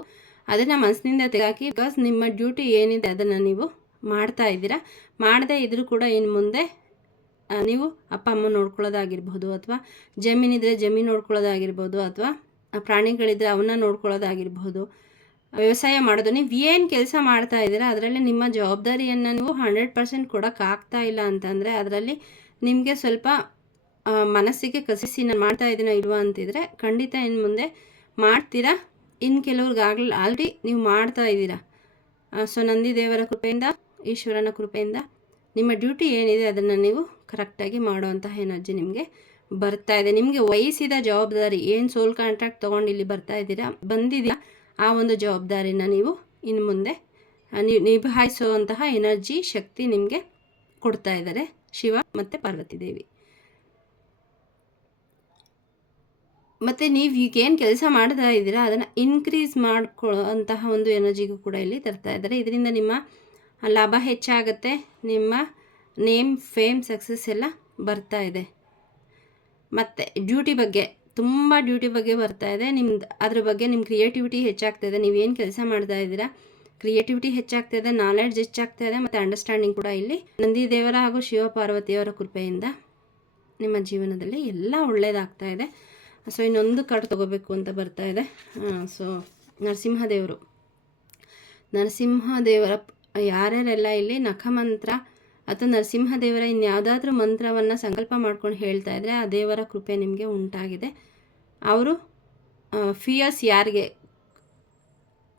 ಅದನ್ನು ಮನಸ್ಸಿನಿಂದ ತೆಗೆದಾಕಿ. ಬಿಕಾಸ್ ನಿಮ್ಮ ಡ್ಯೂಟಿ ಏನಿದೆ ಅದನ್ನು ನೀವು ಮಾಡ್ತಾ ಇದ್ದೀರಾ. ಮಾಡದೇ ಇದ್ದರೂ ಕೂಡ ಇನ್ನು ಮುಂದೆ ನೀವು ಅಪ್ಪ ಅಮ್ಮ ನೋಡ್ಕೊಳ್ಳೋದಾಗಿರ್ಬೋದು, ಅಥವಾ ಜಮೀನಿದ್ರೆ ಜಮೀನು ನೋಡ್ಕೊಳ್ಳೋದಾಗಿರ್ಬೋದು, ಅಥವಾ ಪ್ರಾಣಿಗಳಿದ್ದರೆ ಅವನ್ನ ನೋಡ್ಕೊಳ್ಳೋದಾಗಿರ್ಬೋದು, ವ್ಯವಸಾಯ ಮಾಡೋದು, ನೀವು ಏನು ಕೆಲಸ ಮಾಡ್ತಾ ಇದ್ದೀರಾ ಅದರಲ್ಲಿ ನಿಮ್ಮ ಜವಾಬ್ದಾರಿಯನ್ನು ನೀವು 100% ಕೊಡೋಕ್ಕಾಗ್ತಾ ಇಲ್ಲ ಅಂತಂದರೆ ಅದರಲ್ಲಿ ನಿಮಗೆ ಸ್ವಲ್ಪ ಮನಸ್ಸಿಗೆ ಕಸಿಸಿ ನಾನು ಮಾಡ್ತಾ ಇದ್ದೀನೋ ಇಲ್ವೋ ಅಂತಿದ್ರೆ ಖಂಡಿತ ಇನ್ನು ಮುಂದೆ ಮಾಡ್ತೀರಾ. ಇನ್ನು ಕೆಲವ್ರಿಗಾಗಲಿ ಆಲ್ರೆಡಿ ನೀವು ಮಾಡ್ತಾ ಇದ್ದೀರಾ. ಸೊ ನಂದಿ ದೇವರ ಕೃಪೆಯಿಂದ, ಈಶ್ವರನ ಕೃಪೆಯಿಂದ ನಿಮ್ಮ ಡ್ಯೂಟಿ ಏನಿದೆ ಅದನ್ನು ನೀವು ಕರೆಕ್ಟಾಗಿ ಮಾಡುವಂತಹ ಎನರ್ಜಿ ನಿಮಗೆ ಬರ್ತಾ ಇದೆ. ನಿಮಗೆ ವಹಿಸಿದ ಜವಾಬ್ದಾರಿ ಏನು ಸೋಲ್ ಕಾಂಟ್ರಾಕ್ಟ್ ತೊಗೊಂಡು ಇಲ್ಲಿ ಬಂದಿದೆಯಾ ಆ ಒಂದು ಜವಾಬ್ದಾರಿನ ನೀವು ಇನ್ನು ಮುಂದೆ ನಿಭಾಯಿಸುವಂತಹ ಎನರ್ಜಿ ಶಕ್ತಿ ನಿಮಗೆ ಕೊಡ್ತಾ ಇದ್ದಾರೆ ಶಿವ ಮತ್ತು ಪಾರ್ವತಿ ದೇವಿ. ಮತ್ತು ನೀವು ಈಗೇನು ಕೆಲಸ ಮಾಡ್ತಾ ಇದ್ದೀರಾ ಅದನ್ನು ಇನ್ಕ್ರೀಸ್ ಮಾಡ್ಕೊಳ್ಳೋಂತಹ ಒಂದು ಎನರ್ಜಿಗೂ ಕೂಡ ಇಲ್ಲಿ ತರ್ತಾ ಇದ್ದಾರೆ. ಇದರಿಂದ ನಿಮ್ಮ ಲಾಭ ಹೆಚ್ಚಾಗುತ್ತೆ, ನಿಮ್ಮ ನೇಮ್ ಫೇಮ್ ಸಕ್ಸಸ್ ಎಲ್ಲ ಬರ್ತಾ ಇದೆ. ಮತ್ತು ಡ್ಯೂಟಿ ಬಗ್ಗೆ ತುಂಬ ಡ್ಯೂಟಿ ಬಗ್ಗೆ ಬರ್ತಾ ಇದೆ. ನಿಮ್ದು ಅದ್ರ ಬಗ್ಗೆ ನಿಮ್ಮ ಕ್ರಿಯೇಟಿವಿಟಿ ಹೆಚ್ಚಾಗ್ತಾಯಿದೆ. ನೀವೇನು ಕೆಲಸ ಮಾಡ್ತಾ ಇದ್ದೀರಾ ಕ್ರಿಯೇಟಿವಿಟಿ ಹೆಚ್ಚಾಗ್ತಾಯಿದೆ, ನಾಲೆಡ್ಜ್ ಹೆಚ್ಚಾಗ್ತಾಯಿದೆ, ಮತ್ತು ಅಂಡರ್ಸ್ಟ್ಯಾಂಡಿಂಗ್ ಕೂಡ ಇಲ್ಲಿ ನಂದಿ ದೇವರ ಹಾಗೂ ಶಿವ ಪಾರ್ವತಿಯವರ ಕೃಪೆಯಿಂದ ನಿಮ್ಮ ಜೀವನದಲ್ಲಿ ಎಲ್ಲ ಒಳ್ಳೆಯದಾಗ್ತಾ ಇದೆ. ಸೊ ಇನ್ನೊಂದು ಕಾರ್ಡ್ ತೊಗೋಬೇಕು ಅಂತ ಬರ್ತಾ ಇದೆ. ಸೊ ನರಸಿಂಹದೇವರ ಯಾರ್ಯಾರೆಲ್ಲ ಇಲ್ಲಿ ನಖಮಂತ್ರ ಅಥವಾ ನರಸಿಂಹದೇವರ ಇನ್ಯಾವುದಾದ್ರೂ ಮಂತ್ರವನ್ನು ಸಂಕಲ್ಪ ಮಾಡ್ಕೊಂಡು ಹೇಳ್ತಾ ಇದ್ದರೆ ಆ ದೇವರ ಕೃಪೆ ನಿಮಗೆ ಉಂಟಾಗಿದೆ. ಅವರು ಫಿಯರ್ಸ್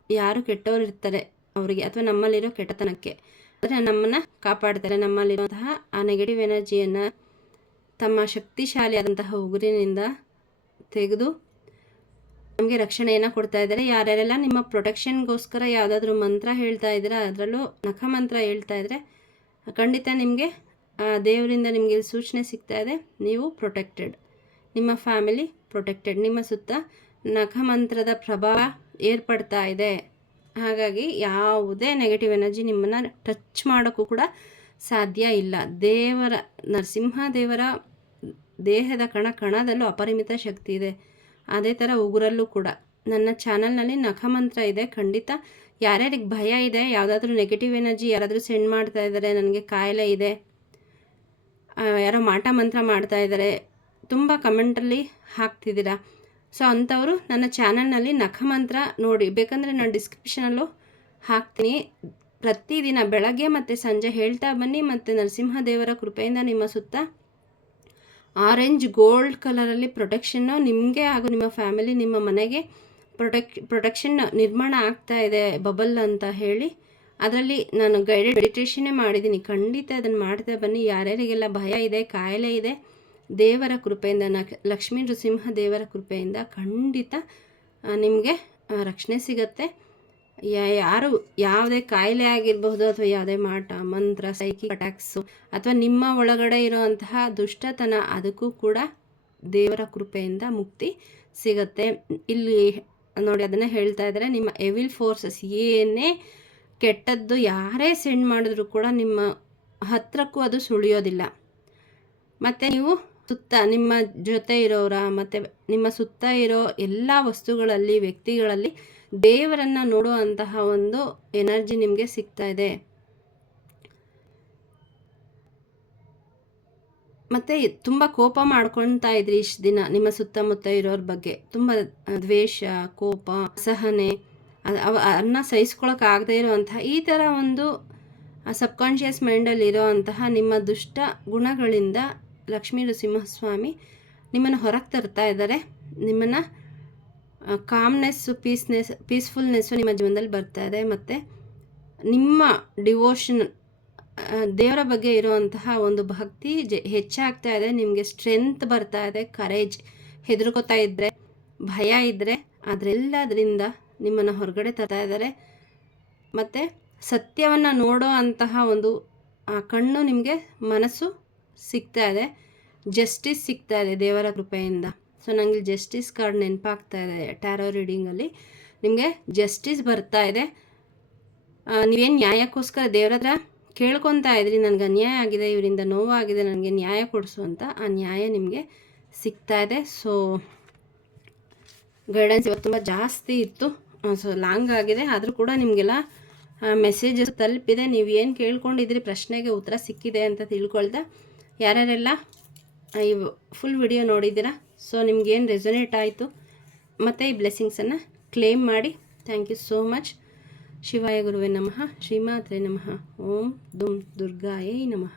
ಯಾರು ಕೆಟ್ಟವರು ಇರ್ತಾರೆ ಅವರಿಗೆ, ಅಥವಾ ನಮ್ಮಲ್ಲಿರೋ ಕೆಟ್ಟತನಕ್ಕೆ ಅಂದರೆ ನಮ್ಮನ್ನು ಕಾಪಾಡ್ತಾರೆ. ನಮ್ಮಲ್ಲಿರುವಂತಹ ಆ ನೆಗೆಟಿವ್ ಎನರ್ಜಿಯನ್ನು ತಮ್ಮ ಶಕ್ತಿಶಾಲಿಯಾದಂತಹ ಉಗುರಿನಿಂದ ತೆಗೆದು ನಮಗೆ ರಕ್ಷಣೆಯನ್ನು ಕೊಡ್ತಾ ಇದ್ದಾರೆ. ಯಾರ್ಯಾರೆಲ್ಲ ನಿಮ್ಮ ಪ್ರೊಟೆಕ್ಷನ್ಗೋಸ್ಕರ ಯಾವುದಾದ್ರೂ ಮಂತ್ರ ಹೇಳ್ತಾ ಇದ್ದೀರಾ, ಅದರಲ್ಲೂ ನಖ ಮಂತ್ರ ಹೇಳ್ತಾ ಇದ್ದರೆ ಖಂಡಿತ ನಿಮಗೆ ದೇವರಿಂದ ನಿಮಗೆ ಸೂಚನೆ ಸಿಗ್ತಾ ಇದೆ. ನೀವು ಪ್ರೊಟೆಕ್ಟೆಡ್, ನಿಮ್ಮ ಫ್ಯಾಮಿಲಿ ಪ್ರೊಟೆಕ್ಟೆಡ್, ನಿಮ್ಮ ಸುತ್ತ ನಖ ಮಂತ್ರದ ಪ್ರಭಾವ ಏರ್ಪಡ್ತಾ ಇದೆ. ಹಾಗಾಗಿ ಯಾವುದೇ ನೆಗೆಟಿವ್ ಎನರ್ಜಿ ನಿಮ್ಮನ್ನು ಟಚ್ ಮಾಡೋಕ್ಕೂ ಕೂಡ ಸಾಧ್ಯ ಇಲ್ಲ. ನರಸಿಂಹದೇವರ ದೇಹದ ಕಣದಲ್ಲೂ ಅಪರಿಮಿತ ಶಕ್ತಿ ಇದೆ. ಅದೇ ಥರ ಉಗುರಲ್ಲೂ ಕೂಡ. ನನ್ನ ಚಾನಲ್ನಲ್ಲಿ ನಖಮಂತ್ರ ಇದೆ. ಖಂಡಿತ ಯಾರ್ಯಾರಿಗೆ ಭಯ ಇದೆ, ಯಾವುದಾದ್ರೂ ನೆಗೆಟಿವ್ ಎನರ್ಜಿ ಯಾರಾದರೂ ಸೆಂಡ್ ಮಾಡ್ತಾ ಇದ್ದಾರೆ, ನನಗೆ ಕಾಯಿಲೆ ಇದೆ, ಯಾರೋ ಮಾಟ ಮಂತ್ರ ಮಾಡ್ತಾ ಇದ್ದಾರೆ, ತುಂಬ ಕಮೆಂಟಲ್ಲಿ ಹಾಕ್ತಿದ್ದೀರಾ. ಸೊ ಅಂಥವರು ನನ್ನ ಚಾನಲ್ನಲ್ಲಿ ನಖಮಂತ್ರ ನೋಡಿ, ಬೇಕಂದರೆ ನಾನು ಡಿಸ್ಕ್ರಿಪ್ಷನಲ್ಲೂ ಹಾಕ್ತೀನಿ. ಪ್ರತಿದಿನ ಬೆಳಗ್ಗೆ ಮತ್ತು ಸಂಜೆ ಹೇಳ್ತಾ ಬನ್ನಿ. ಮತ್ತು ನರಸಿಂಹದೇವರ ಕೃಪೆಯಿಂದ ನಿಮ್ಮ ಸುತ್ತ ಆರೆಂಜ್ ಗೋಲ್ಡ್ ಕಲರಲ್ಲಿ ಪ್ರೊಟೆಕ್ಷನ್ನು ನಿಮಗೆ ಹಾಗೂ ನಿಮ್ಮ ಫ್ಯಾಮಿಲಿ, ನಿಮ್ಮ ಮನೆಗೆ ಪ್ರೊಟೆಕ್ಷನ್ ನಿರ್ಮಾಣ ಆಗ್ತಾ ಇದೆ. ಬಬಲ್ ಅಂತ ಹೇಳಿ ಅದರಲ್ಲಿ ನಾನು ಗೈಡೆಡ್ ಮೆಡಿಟೇಷನ್ನೇ ಮಾಡಿದ್ದೀನಿ. ಖಂಡಿತ ಅದನ್ನು ಮಾಡ್ತಾ ಬನ್ನಿ. ಯಾರ್ಯಾರಿಗೆಲ್ಲ ಭಯ ಇದೆ, ಕಾಯಿಲೆ ಇದೆ, ದೇವರ ಕೃಪೆಯಿಂದ ಲಕ್ಷ್ಮೀ ನೃಸಿಂಹ ದೇವರ ಕೃಪೆಯಿಂದ ಖಂಡಿತ ನಿಮಗೆ ರಕ್ಷಣೆ ಸಿಗುತ್ತೆ. ಯಾರು ಯಾವುದೇ ಕಾಯಿಲೆ ಆಗಿರಬಹುದು ಅಥವಾ ಯಾವುದೇ ಮಾಟ ಮಂತ್ರ ಸೈಕಿಕ್ ಅಟ್ಯಾಕ್ಸು ಅಥವಾ ನಿಮ್ಮ ಒಳಗಡೆ ಇರೋವಂತಹ ದುಷ್ಟತನ ಅದಕ್ಕೂ ಕೂಡ ದೇವರ ಕೃಪೆಯಿಂದ ಮುಕ್ತಿ ಸಿಗುತ್ತೆ. ಇಲ್ಲಿ ನೋಡಿ ಅದನ್ನು ಹೇಳ್ತಾ ಇದ್ದಾರೆ, ನಿಮ್ಮ ಎವಿಲ್ ಫೋರ್ಸಸ್ ಏನೇ ಕೆಟ್ಟದ್ದು ಯಾರೇ ಸೆಂಡ್ ಮಾಡಿದ್ರು ಕೂಡ ನಿಮ್ಮ ಹತ್ರಕ್ಕೂ ಅದು ಸುಳಿಯೋದಿಲ್ಲ. ಮತ್ತು ನೀವು ಸುತ್ತ ನಿಮ್ಮ ಜೊತೆ ಇರೋರ ಮತ್ತು ನಿಮ್ಮ ಸುತ್ತ ಇರೋ ಎಲ್ಲ ವಸ್ತುಗಳಲ್ಲಿ ವ್ಯಕ್ತಿಗಳಲ್ಲಿ ದೇವರನ್ನು ನೋಡುವಂತಹ ಒಂದು ಎನರ್ಜಿ ನಿಮಗೆ ಸಿಗ್ತಾ ಇದೆ. ಮತ್ತು ತುಂಬ ಕೋಪ ಮಾಡ್ಕೊಳ್ತಾ ಇದ್ರಿ ಇಷ್ಟು ದಿನ ನಿಮ್ಮ ಸುತ್ತಮುತ್ತ ಇರೋರ ಬಗ್ಗೆ, ತುಂಬ ದ್ವೇಷ, ಕೋಪ, ಅಸಹನೆ, ಅದನ್ನ ಸಹಿಸ್ಕೊಳಕ್ಕಾಗದೇ ಇರೋವಂತಹ ಈ ಥರ ಒಂದು ಸಬ್ಕಾನ್ಷಿಯಸ್ ಮೈಂಡಲ್ಲಿ ಇರೋವಂತಹ ನಿಮ್ಮ ದುಷ್ಟ ಗುಣಗಳಿಂದ ಲಕ್ಷ್ಮೀ ನರಸಿಂಹಸ್ವಾಮಿ ನಿಮ್ಮನ್ನು ಹೊರಗೆ ತರ್ತಾ ಇದ್ದಾರೆ. ನಿಮ್ಮನ್ನು ಕಾಮ್ನೆಸ್ಸು, ಪೀಸ್ಫುಲ್ನೆಸ್ಸು ನಿಮ್ಮ ಜೀವನದಲ್ಲಿ ಬರ್ತಾ ಇದೆ. ಮತ್ತು ನಿಮ್ಮ ಡಿವೋಷನ್, ದೇವರ ಬಗ್ಗೆ ಇರುವಂತಹ ಒಂದು ಭಕ್ತಿ ಹೆಚ್ಚಾಗ್ತಾ ಇದೆ. ನಿಮಗೆ ಸ್ಟ್ರೆಂತ್ ಬರ್ತಾ ಇದೆ, ಕರೇಜ್. ಹೆದರ್ಕೋತಾ ಇದ್ದರೆ, ಭಯ ಇದ್ದರೆ ಅದರೆಲ್ಲದರಿಂದ ನಿಮ್ಮನ್ನು ಹೊರಗಡೆ ತರ್ತಾ ಇದ್ದಾರೆ. ಮತ್ತು ಸತ್ಯವನ್ನು ನೋಡೋ ಅಂತಹ ಒಂದು ಕಣ್ಣು ನಿಮಗೆ, ಮನಸ್ಸು ಸಿಗ್ತಾ ಇದೆ, ಜಸ್ಟಿಸ್ ಸಿಗ್ತಾ ಇದೆ ದೇವರ ಕೃಪೆಯಿಂದ. ಸೊ ನನಗೆ ಜಸ್ಟಿಸ್ ಕಾರ್ಡ್ ನೆನಪಾಗ್ತಾ ಇದೆ. ಟ್ಯಾರೋ ರೀಡಿಂಗಲ್ಲಿ ನಿಮಗೆ ಜಸ್ಟಿಸ್ ಬರ್ತಾ ಇದೆ. ನೀವೇನು ನ್ಯಾಯಕ್ಕೋಸ್ಕರ ದೇವರ ಹತ್ರ ಕೇಳ್ಕೊತಾ ಇದ್ರಿ, ನನಗೆ ಅನ್ಯಾಯ ಆಗಿದೆ, ಇವರಿಂದ ನೋವಾಗಿದೆ, ನನಗೆ ನ್ಯಾಯ ಕೊಡಿಸು ಅಂತ, ಆ ನ್ಯಾಯ ನಿಮಗೆ ಸಿಗ್ತಾ ಇದೆ. ಸೊ ಗೈಡೆನ್ಸ್ ಇವತ್ತು ತುಂಬ ಜಾಸ್ತಿ ಇತ್ತು, ಸೊ ಲಾಂಗ್ ಆಗಿದೆ, ಆದರೂ ಕೂಡ ನಿಮಗೆಲ್ಲ ಮೆಸೇಜಸ್ ತಲುಪಿದೆ. ನೀವು ಏನು ಕೇಳ್ಕೊಂಡಿದ್ರಿ ಪ್ರಶ್ನೆಗೆ ಉತ್ತರ ಸಿಕ್ಕಿದೆ ಅಂತ ತಿಳ್ಕೊಳ್ತಾ, ಯಾರ್ಯಾರೆಲ್ಲ ಈ ಫುಲ್ ವಿಡಿಯೋ ನೋಡಿದ್ದೀರಾ, ಸೊ ನಿಮ್ಗೇನು ರೆಸೊನೇಟ್ ಆಯಿತು ಮತ್ತು ಈ ಬ್ಲೆಸ್ಸಿಂಗ್ಸನ್ನು ಕ್ಲೇಮ್ ಮಾಡಿ. Thank you so much. ಶಿವಾಯ ಗುರುವೇ ನಮಃ, ಶ್ರೀಮಾತ್ರೇ ನಮಃ, ಓಂ ದುಂ ದುರ್ಗಾಯೈ ನಮಃ.